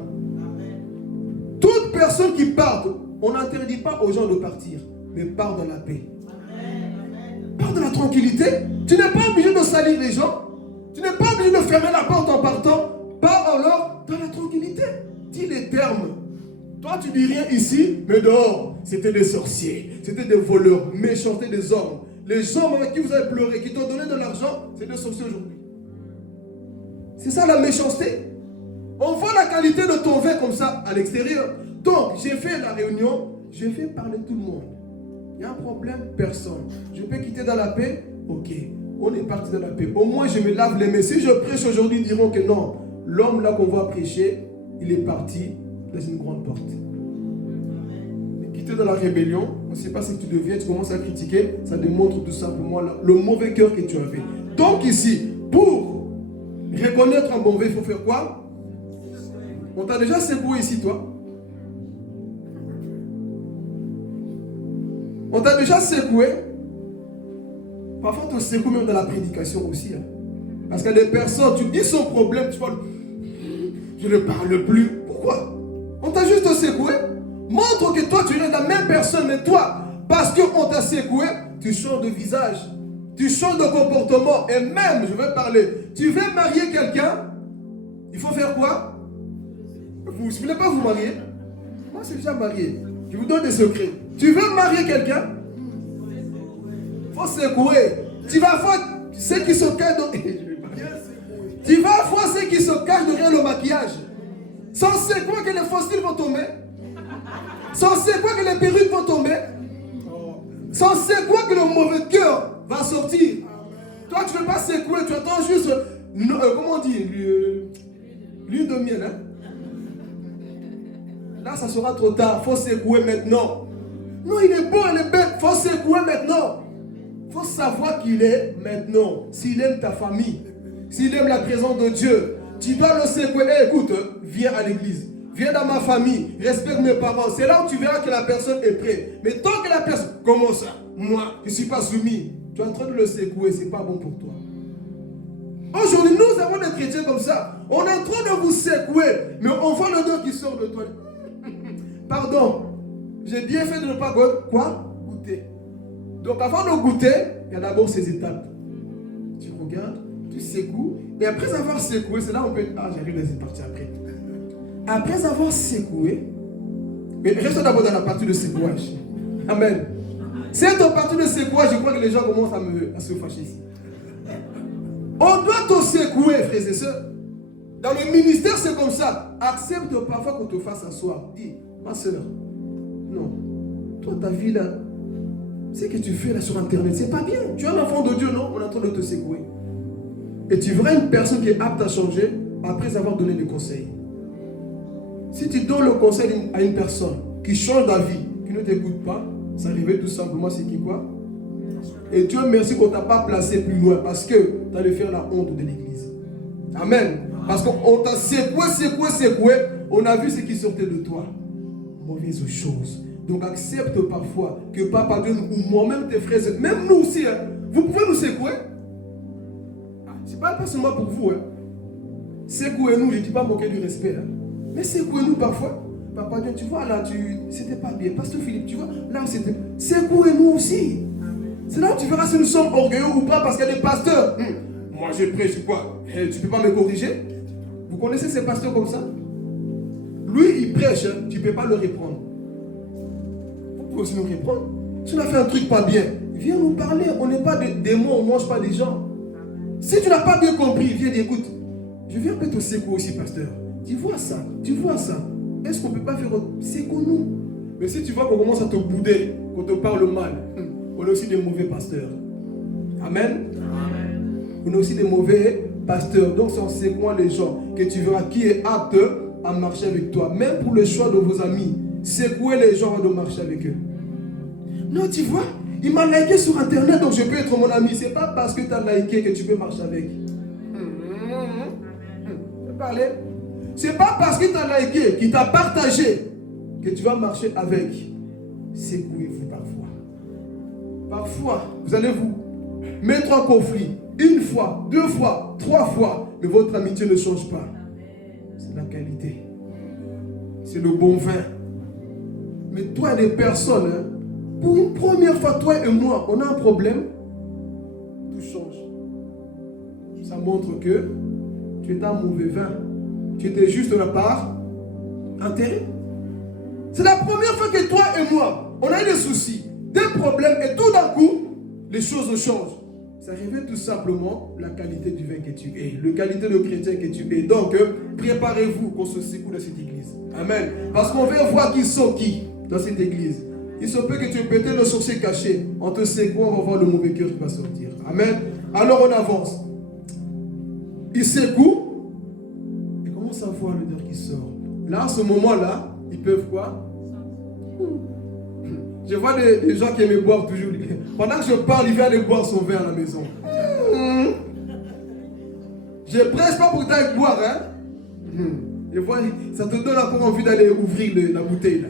Toute personne qui part, on n'interdit pas aux gens de partir, mais part dans la paix. Pars dans la tranquillité. Tu n'es pas obligé de salir les gens. Tu n'es pas obligé de fermer la porte en partant. Pars alors dans la tranquillité. Dis les termes. Toi, tu dis rien ici, mais dehors, c'était des sorciers, c'était des voleurs, méchanceté des hommes. Les gens avec qui vous avez pleuré, qui t'ont donné de l'argent, c'est des sorciers aujourd'hui. C'est ça la méchanceté. On voit la qualité de ton vin comme ça à l'extérieur. Donc, j'ai fait la réunion, j'ai fait parler tout le monde. Il y a un problème, personne. Je peux quitter dans la paix? Ok, on est parti dans la paix. Au moins, je me lave les mains. Si je prêche aujourd'hui, ils diront que non, l'homme là qu'on va prêcher, il est parti dans une grande porte. Mais quitter dans la rébellion, on ne sait pas ce que tu deviens, tu commences à critiquer, ça démontre tout simplement le mauvais cœur que tu avais. Donc ici, pour reconnaître un mauvais, il faut faire quoi? On t'a déjà secoué ici, toi? On t'a déjà secoué? Parfois, on te secoue même dans la prédication aussi. Hein. Parce qu'il y a des personnes, tu dis son problème, tu parles, je ne parle plus. Pourquoi? On t'a juste secoué. Montre que toi, tu es la même personne, mais toi, parce qu'on t'a secoué, tu changes de visage, tu changes de comportement. Et même, je vais parler, tu veux marier quelqu'un, il faut faire quoi? Vous ne voulez pas vous marier? Moi, je suis déjà marié. Je vous donne des secrets. Tu veux marier quelqu'un? Il faut secouer. Tu vas voir ce qui se cache tu vas voir ce qui se cache derrière le maquillage. Sans secouer que les fossiles vont tomber. Sans secouer que les perruques vont tomber. Sans secouer que le mauvais cœur va sortir. Toi, tu ne veux pas secouer. Tu attends juste, comment on dit, l'huile de miel. Hein? Là, ça sera trop tard. Il faut secouer maintenant. Non, il est beau, il est bête. Il faut secouer maintenant. Il faut savoir qu'il est maintenant. S'il aime ta famille, s'il aime la présence de Dieu, tu dois le secouer. Hey, écoute, viens à l'église. viens dans ma famille, respecte mes parents. C'est là où tu verras que la personne est prête. Mais tant que la personne, comment ça? Moi, je ne suis pas soumis. Tu es en train de le secouer, ce n'est pas bon pour toi. Aujourd'hui, nous avons des chrétiens comme ça. On est en train de vous secouer, mais on voit l'odeur qui sort de toi. Pardon, j'ai bien fait de ne pas goûter. Donc avant de goûter, il y a d'abord ces étapes. Tu regardes, tu secoues, et après avoir secoué, c'est là où on peut... Ah, j'arrive à cette partie après. Après avoir secoué, mais reste d'abord dans la partie de secouage. Amen. C'est en partie de secouage, je crois que les gens commencent à se fâcher ici. On doit te secouer, frères et sœurs. Dans le ministère, c'est comme ça. Accepte parfois qu'on te fasse asseoir. Dis, ma soeur, non, toi, ta vie là, ce que tu fais là sur Internet, c'est pas bien. Tu es un enfant de Dieu, non? On est en train de te secouer. Et tu verras une personne qui est apte à changer après avoir donné des conseils. Si tu donnes le conseil à une personne qui change d'avis, qui ne t'écoute pas, ça arrive tout simplement, c'est qui quoi? Et Dieu merci qu'on ne t'a pas placé plus loin parce que tu allais faire la honte de l'église. Amen. Parce qu'on t'a secoué, on a vu ce qui sortait de toi. Mauvaises choses. Donc accepte parfois que Papa Dieu ou moi-même tes frères, même nous aussi, hein, vous pouvez nous secouer. Ce n'est pas seulement pour vous. Hein. Secouez-nous, je ne dis pas moquer du respect. Hein. Mais secouez-nous parfois. Papa Dieu, tu vois là, c'était pas bien. Pasteur Philippe, tu vois, là c'était... Secouez-nous aussi. C'est là où tu verras si nous sommes orgueilleux ou pas parce qu'il y a des pasteurs. Moi je prêche quoi? Tu ne peux pas me corriger? Vous connaissez ces pasteurs comme ça? Lui il prêche, hein, tu ne peux pas le reprendre. Vous pouvez aussi nous reprendre. Si on a fait un truc pas bien, viens nous parler. On n'est pas des démons, on ne mange pas des gens. Si tu n'as pas bien compris, viens dire écoute, je viens peut-être te secouer aussi, pasteur. Tu vois ça? Est-ce qu'on ne peut pas faire secoue-nous? Mais si tu vois qu'on commence à te bouder, qu'on te parle mal, on est aussi des mauvais pasteurs. Amen. On est aussi des mauvais pasteurs. Donc c'est en secouant les gens que tu verras qui est apte à marcher avec toi. Même pour le choix de vos amis, secouez les gens avant de marcher avec eux. Non, tu vois, il m'a liké sur Internet, donc je peux être mon ami. C'est pas parce que tu as liké que tu peux marcher avec. Parler. C'est pas parce qu'il t'a liké, qu'il t'a partagé, que tu vas marcher avec. Secouez-vous parfois. Parfois, vous allez vous mettre en conflit. Une fois, 2 fois, 3 fois. Mais votre amitié ne change pas. C'est la qualité. C'est le bon vin. Mais toi et des personnes, hein, pour une première fois, toi et moi, on a un problème. Tout change. Ça montre que tu es un mauvais vin. Tu étais juste de la part intérêt. C'est la première fois que toi et moi, on a eu des soucis, des problèmes, et tout d'un coup, les choses changent. Ça révèle tout simplement la qualité du vin que tu es, la qualité de chrétien que tu es. Donc, préparez-vous qu'on se secoue dans cette église. Amen. Parce qu'on veut voir qui sont qui dans cette église. Il se peut que tu aies peut-être le sourcil caché. En te secouant, on va voir le mauvais cœur qui va sortir. Amen. Alors on avance. Il secoue. À voir l'odeur qui sort. Là, à ce moment-là, ils peuvent quoi? Je vois des gens qui aiment boire toujours. Pendant que je parle, il vient aller boire son vin à la maison. Je ne presse pas pour t'aller boire, hein? Je vois, ça te donne encore envie d'aller ouvrir la bouteille là.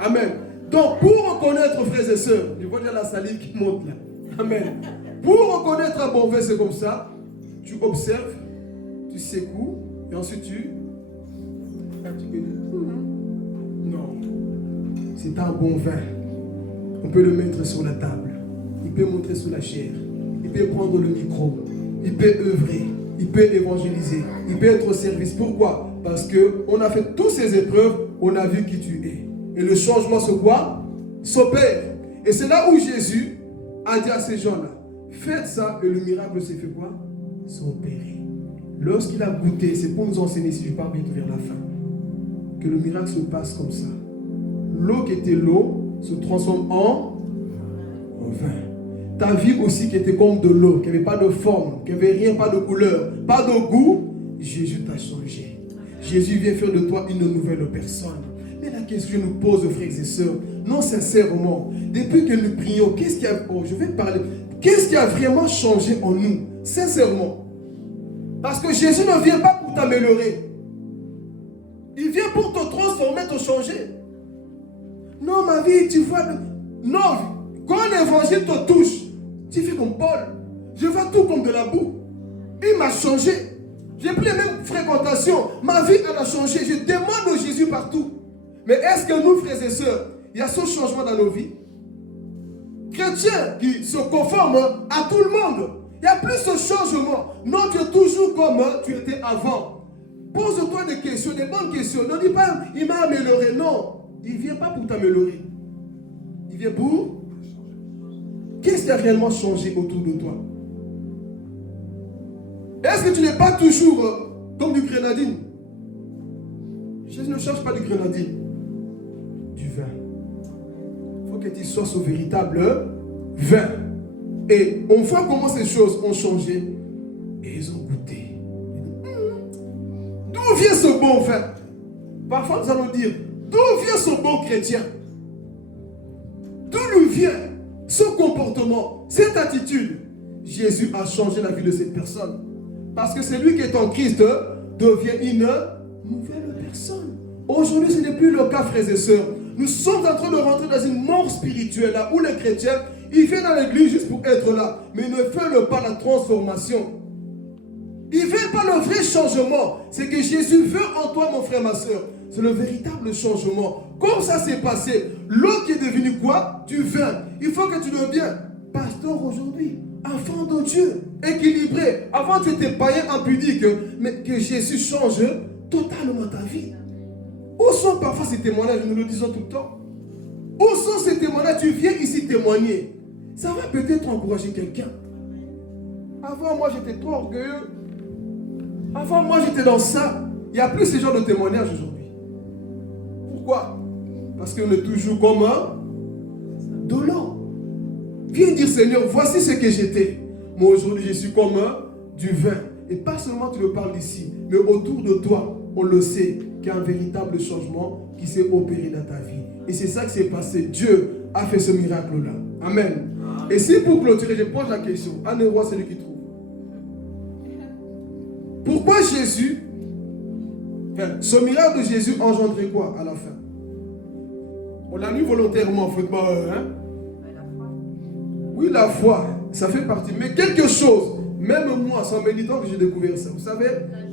Amen. Donc, pour reconnaître, frères et sœurs, je vois déjà la salive qui monte là. Amen. Pour reconnaître un bon vin, c'est comme ça. Tu observes, tu secoues, et ensuite tu non, c'est un bon vin. On peut le mettre sur la table. Il peut monter sur la chair. Il peut prendre le micro. Il peut œuvrer. Il peut évangéliser. Il peut être au service. Pourquoi? Parce qu'on a fait toutes ces épreuves. On a vu qui tu es. Et le changement se quoi? S'opère. Et c'est là où Jésus a dit à ces gens-là, faites ça et le miracle s'est fait quoi? S'opérer. Lorsqu'il a goûté, c'est pour nous enseigner, si je parle bientôt vers la fin, que le miracle se passe comme ça. L'eau qui était l'eau se transforme en vin. Ta vie aussi qui était comme de l'eau, qui n'avait pas de forme, qui n'avait rien, pas de couleur, pas de goût, Jésus t'a changé. Jésus vient faire de toi une nouvelle personne. Mais la question que je nous pose, frères et sœurs, non sincèrement, depuis que nous prions, qu'est-ce qui a... Oh, je vais parler. Qu'est-ce qui a vraiment changé en nous? Sincèrement. Parce que Jésus ne vient pas pour t'améliorer. Il vient pour te transformer. te changer. Non, ma vie, tu vois... Non, quand l'évangile te touche, tu fais comme Paul. Je vois tout comme de la boue. Il m'a changé. J'ai plus les mêmes fréquentations. Ma vie, elle a changé. Je demande au Jésus partout. Mais est-ce que nous, frères et sœurs, il y a ce changement dans nos vies? Chrétiens qui se conforment à tout le monde. Il n'y a plus ce changement. Non, tu es toujours comme tu étais avant. Pose-toi des questions, des bonnes questions. Ne dis pas, il m'a amélioré. Non, il ne vient pas pour t'améliorer. Il vient pour... Qu'est-ce qui a réellement changé autour de toi? Est-ce que tu n'es pas toujours comme du grenadine? Jésus ne cherche pas du grenadine. Du vin. Il faut que tu sois ce véritable vin. Et on voit comment ces choses ont changé. Et ils ont goûté. D'où vient ce bon vin? Parfois nous allons dire, d'où vient ce bon chrétien? D'où lui vient ce comportement, cette attitude? Jésus a changé la vie de cette personne. Parce que celui qui est en Christ devient une nouvelle personne. Aujourd'hui, ce n'est plus le cas, frères et sœurs. Nous sommes en train de rentrer dans une mort spirituelle, là où les chrétiens, ils viennent dans l'église juste pour être là, mais ils ne veulent pas la transformation. Ils ne veulent pas le vrai changement. C'est que Jésus veut en toi, mon frère, ma soeur. C'est le véritable changement. Comme ça s'est passé, l'eau qui est devenue quoi? Du vin. Il faut que tu deviennes pasteur aujourd'hui, enfant de Dieu, équilibré. Avant, tu étais païen impudique, mais que Jésus change totalement ta vie. Où sont parfois ces témoignages? Nous le disons tout le temps. Où sont ces témoignages? Tu viens ici témoigner. Ça va peut-être encourager quelqu'un. Avant, moi, j'étais trop orgueilleux. Avant, moi, j'étais dans ça. Il n'y a plus ce genre de témoignages aujourd'hui. Pourquoi? Parce qu'on est toujours comme un dolent. Viens dire, Seigneur, voici ce que j'étais. Moi, aujourd'hui, je suis comme du vin. Et pas seulement tu le parles ici, mais autour de toi, on le sait, qu'il y a un véritable changement qui s'est opéré dans ta vie. Et c'est ça qui s'est passé. Dieu a fait ce miracle-là. Amen. Et si pour clôturer, je pose la question. Un roi, c'est lui qui trouve. Pourquoi Jésus, ce miracle de Jésus engendrait quoi à la fin? On l'a lu volontairement, faites-moi oui, la foi, ça fait partie. Mais quelque chose, même moi, sans méditant, que j'ai découvert ça. Vous savez,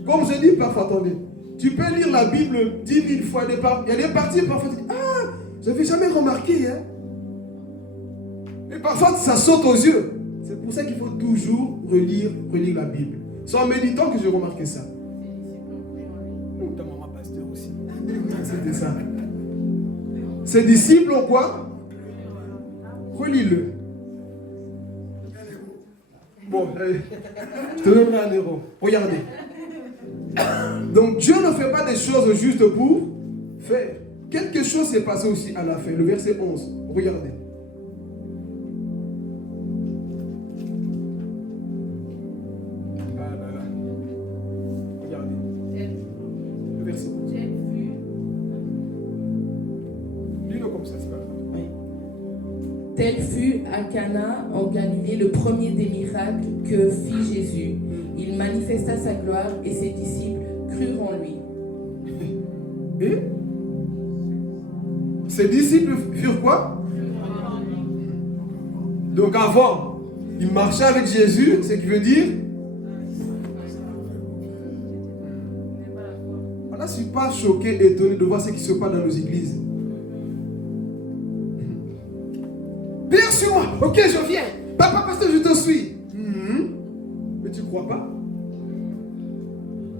comme je dis parfois, attendez, tu peux lire la Bible 10 000 fois. Il y a des parties, parfois, tu dis, ah, je n'avais jamais remarqué. Hein? Et parfois, ça saute aux yeux. C'est pour ça qu'il faut toujours relire la Bible. C'est en méditant que j'ai remarqué ça. Ta maman pasteur aussi. C'était ça. Ses disciples ont quoi? Relis-le. Bon, je te donnerai un euro. Regardez. Donc Dieu ne fait pas des choses juste pour faire. Quelque chose s'est passé aussi à la fin. Le verset 11. Regardez. Tel fut à Cana en Galilée le premier des miracles que fit Jésus. Il manifesta sa gloire et ses disciples crurent en lui. Et ses disciples furent quoi? Donc avant, ils marchaient avec Jésus, ce qui veut dire... Voilà, je ne suis pas choqué, étonné de voir ce qui se passe dans nos églises. Père sur moi, ok, je viens. Papa, pasteur, je te suis. Mais tu ne crois pas?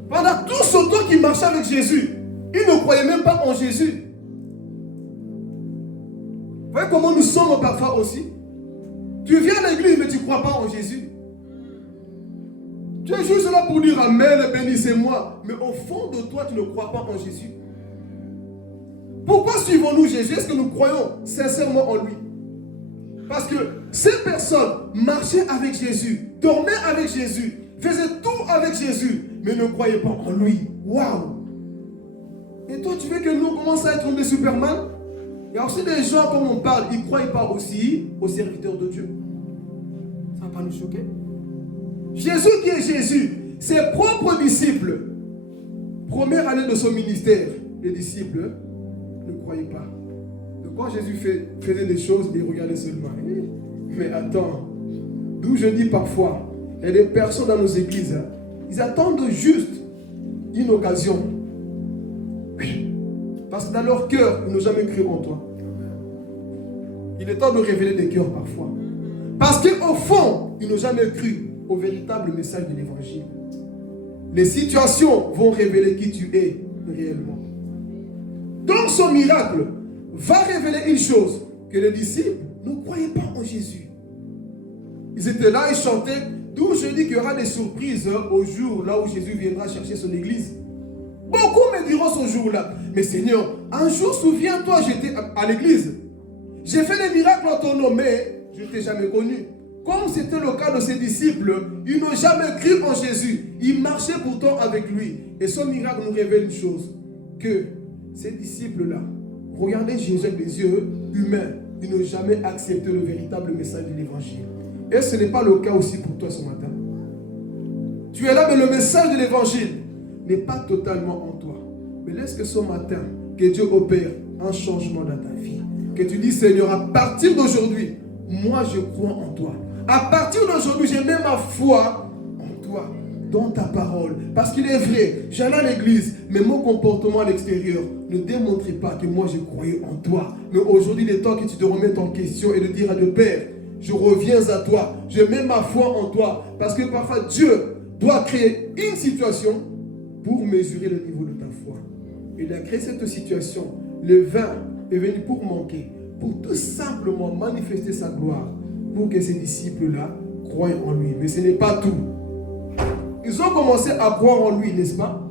Pendant tout ce temps qu'il marchait avec Jésus, il ne croyait même pas en Jésus. Vous voyez comment nous sommes parfois aussi? Tu viens à l'église, mais tu ne crois pas en Jésus. Tu es juste là pour dire Amen, bénissez-moi. Mais au fond de toi, tu ne crois pas en Jésus. Pourquoi suivons-nous Jésus? Est-ce que nous croyons sincèrement en lui? Parce que ces personnes marchaient avec Jésus, dormaient avec Jésus, faisaient tout avec Jésus, mais ne croyaient pas en lui. Waouh! Et toi, tu veux que nous commençons à être des Superman? Il y a aussi des gens, comme on parle, ils ne croient pas aussi aux serviteurs de Dieu. Ça ne va pas nous choquer? Jésus qui est Jésus, ses propres disciples, première année de son ministère, les disciples, ne croyaient pas. Donc quand Jésus faisait des choses, ils regardaient seulement. Mais attends, d'où je dis parfois, il y a des personnes dans nos églises, hein, ils attendent juste une occasion. Oui. Parce que dans leur cœur, ils n'ont jamais cru en toi. Il est temps de révéler des cœurs parfois. Parce qu'au fond, ils n'ont jamais cru au véritable message de l'évangile. Les situations vont révéler qui tu es réellement. Donc son miracle va révéler une chose, que les disciples ne croyaient pas en Jésus. Ils étaient là, ils chantaient, d'où je dis qu'il y aura des surprises au jour là où Jésus viendra chercher son église. Beaucoup me diront ce jour-là, mais Seigneur, un jour souviens-toi, j'étais à l'église. J'ai fait des miracles en ton nom, mais je ne t'ai jamais connu. Comme c'était le cas de ses disciples, ils n'ont jamais cru en Jésus. Ils marchaient pourtant avec lui. Et son miracle nous révèle une chose, que ces disciples-là, regardez Jésus avec des yeux humains, ils n'ont jamais accepté le véritable message de l'évangile. Et ce n'est pas le cas aussi pour toi ce matin. Tu es là, mais le message de l'évangile n'est pas totalement en toi. Mais laisse que ce matin, que Dieu opère un changement dans ta vie. Que tu dis, Seigneur, à partir d'aujourd'hui, moi je crois en toi. À partir d'aujourd'hui, j'ai mis ma foi en toi, dans ta parole. Parce qu'il est vrai, j'allais à l'église, mais mon comportement à l'extérieur ne démontrait pas que moi je croyais en toi. Mais aujourd'hui, il est temps que tu te remettes en question et de dire à Dieu, Père, je reviens à toi, je mets ma foi en toi. Parce que parfois, Dieu doit créer une situation pour mesurer le niveau de ta foi. Il a créé cette situation. Le vin est venu pour manquer, pour tout simplement manifester sa gloire, pour que ces disciples-là croient en lui. Mais ce n'est pas tout. Ils ont commencé à croire en lui, n'est-ce pas?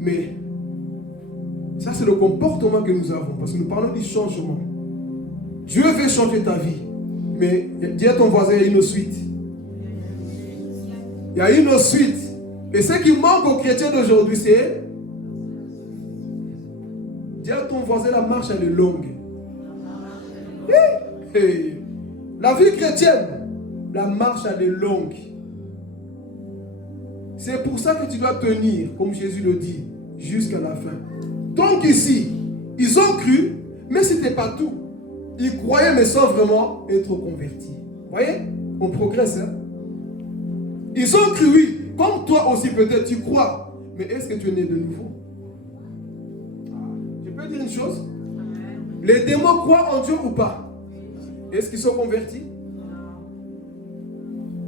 Mais ça, c'est le comportement que nous avons, parce que nous parlons du changement. Dieu veut changer ta vie, mais dis à ton voisin, il y a une suite. Il y a une suite. Et ce qui manque aux chrétiens d'aujourd'hui, c'est... Dis à ton voisin, la marche, elle est longue. La vie chrétienne, la marche, elle est longue. C'est pour ça que tu dois tenir, comme Jésus le dit, jusqu'à la fin. Donc ici, ils ont cru, mais ce n'était pas tout. Ils croyaient, mais sans vraiment être convertis. Vous voyez? On progresse, hein? Ils ont cru, oui. Comme toi aussi, peut-être, tu crois. Mais est-ce que tu es né de nouveau? Je peux dire une chose? Les démons croient en Dieu ou pas? Est-ce qu'ils sont convertis?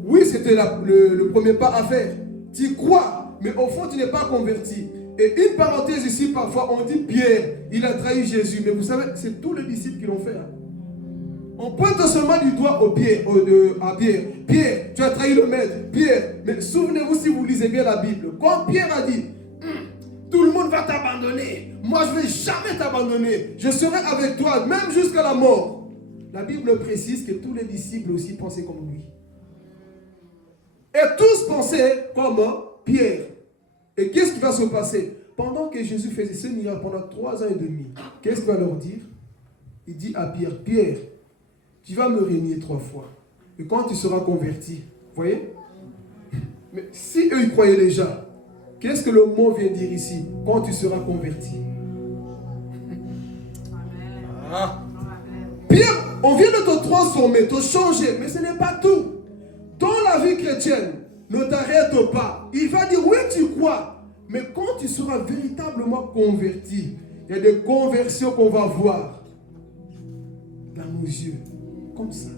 Oui, c'était le premier pas à faire. Tu crois, mais au fond, tu n'es pas converti. Et une parenthèse ici, parfois, on dit Pierre, il a trahi Jésus. Mais vous savez, c'est tous les disciples qui l'ont fait. Hein. On pointe seulement du doigt à Pierre. Pierre, tu as trahi le maître. Pierre, mais souvenez-vous si vous lisez bien la Bible. Quand Pierre a dit, tout le monde va t'abandonner. Moi, je ne vais jamais t'abandonner. Je serai avec toi, même jusqu'à la mort. La Bible précise que tous les disciples aussi pensaient comme lui. Et tous pensaient comme Pierre. Et qu'est-ce qui va se passer? Pendant que Jésus faisait ce miracle pendant 3 ans et demi, qu'est-ce qu'il va leur dire? Il dit à Pierre, Pierre, tu vas me renier 3 fois. Et quand tu seras converti, vous voyez? Mais si eux ils croyaient déjà, qu'est-ce que le mot vient dire ici? Quand tu seras converti. Ah. Pierre, on vient de te transformer, te changer, mais ce n'est pas tout. Dans la vie chrétienne, ne t'arrête pas. Il va dire, oui, tu crois, mais quand tu seras véritablement converti, il y a des conversions qu'on va voir dans nos yeux, comme ça.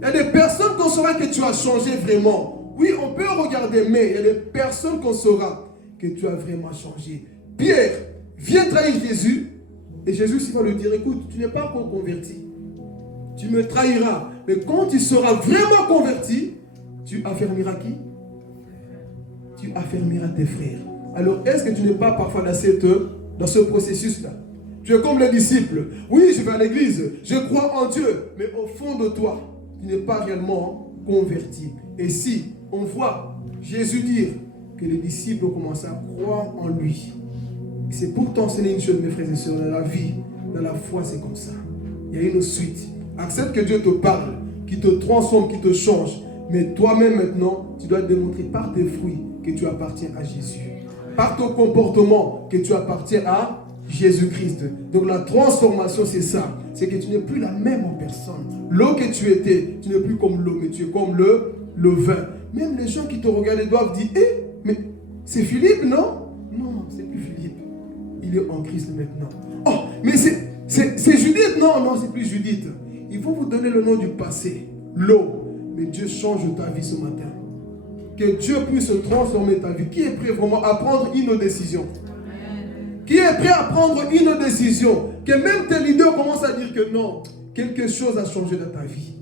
Il y a des personnes qu'on saura que tu as changé vraiment. Oui, on peut regarder, mais il y a des personnes qu'on saura que tu as vraiment changé. Pierre, viens trahir Jésus, et Jésus va lui dire, écoute, tu n'es pas encore converti. Tu me trahiras, mais quand tu seras vraiment converti, tu affermiras qui? Tu affermiras tes frères. Alors, est-ce que tu n'es pas parfois dans ce processus-là? Tu es comme les disciples. Oui, je vais à l'église, je crois en Dieu, mais au fond de toi, tu n'es pas réellement converti. Et si on voit Jésus dire que les disciples ont commencé à croire en lui, c'est pourtant, ce n'est une chose, mes frères et sœurs, dans la vie, dans la foi, c'est comme ça. Il y a une suite. Accepte que Dieu te parle, qui te transforme, qui te change. Mais toi-même maintenant, tu dois démontrer par tes fruits que tu appartiens à Jésus. Par ton comportement que tu appartiens à Jésus-Christ. Donc la transformation, c'est ça. C'est que tu n'es plus la même personne. L'eau que tu étais, tu n'es plus comme l'eau, mais tu es comme le vin. Même les gens qui te regardent doivent dire, mais c'est Philippe, non? Non, c'est plus Philippe. Il est en Christ maintenant. Oh, mais c'est Judith? Non, non, c'est plus Judith. Il faut vous donner le nom du passé, l'eau. Mais Dieu change ta vie ce matin. Que Dieu puisse transformer ta vie. Qui est prêt vraiment à prendre une décision? Qui est prêt à prendre une décision? Que même tes leaders commencent à dire que non, quelque chose a changé dans ta vie.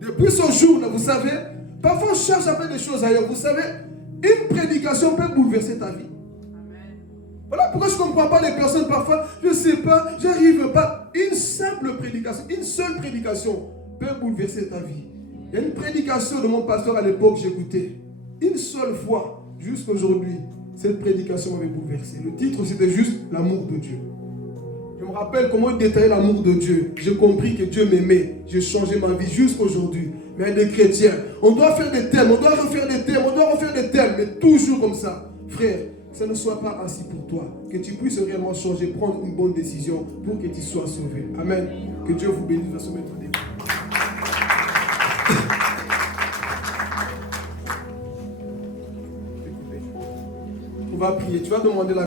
Depuis ce jour-là, vous savez, parfois on cherche à faire des choses ailleurs. Vous savez, une prédication peut bouleverser ta vie. Voilà pourquoi je ne comprends pas les personnes parfois, je ne sais pas, je n'arrive pas. Une simple prédication, une seule prédication peut bouleverser ta vie. Il y a une prédication de mon pasteur à l'époque, j'écoutais. Une seule fois, jusqu'à aujourd'hui, cette prédication m'avait bouleversé. Le titre, c'était juste l'amour de Dieu. Je me rappelle comment il détaillait l'amour de Dieu. J'ai compris que Dieu m'aimait. J'ai changé ma vie jusqu'à aujourd'hui. Mais des chrétiens, on doit faire des thèmes, on doit refaire des thèmes, on doit refaire des thèmes, mais toujours comme ça. Frère, que ça ne soit pas ainsi pour toi. Que tu puisses réellement changer, prendre une bonne décision pour que tu sois sauvé. Amen. Que Dieu vous bénisse. Va se mettre debout. On va prier. Tu vas demander la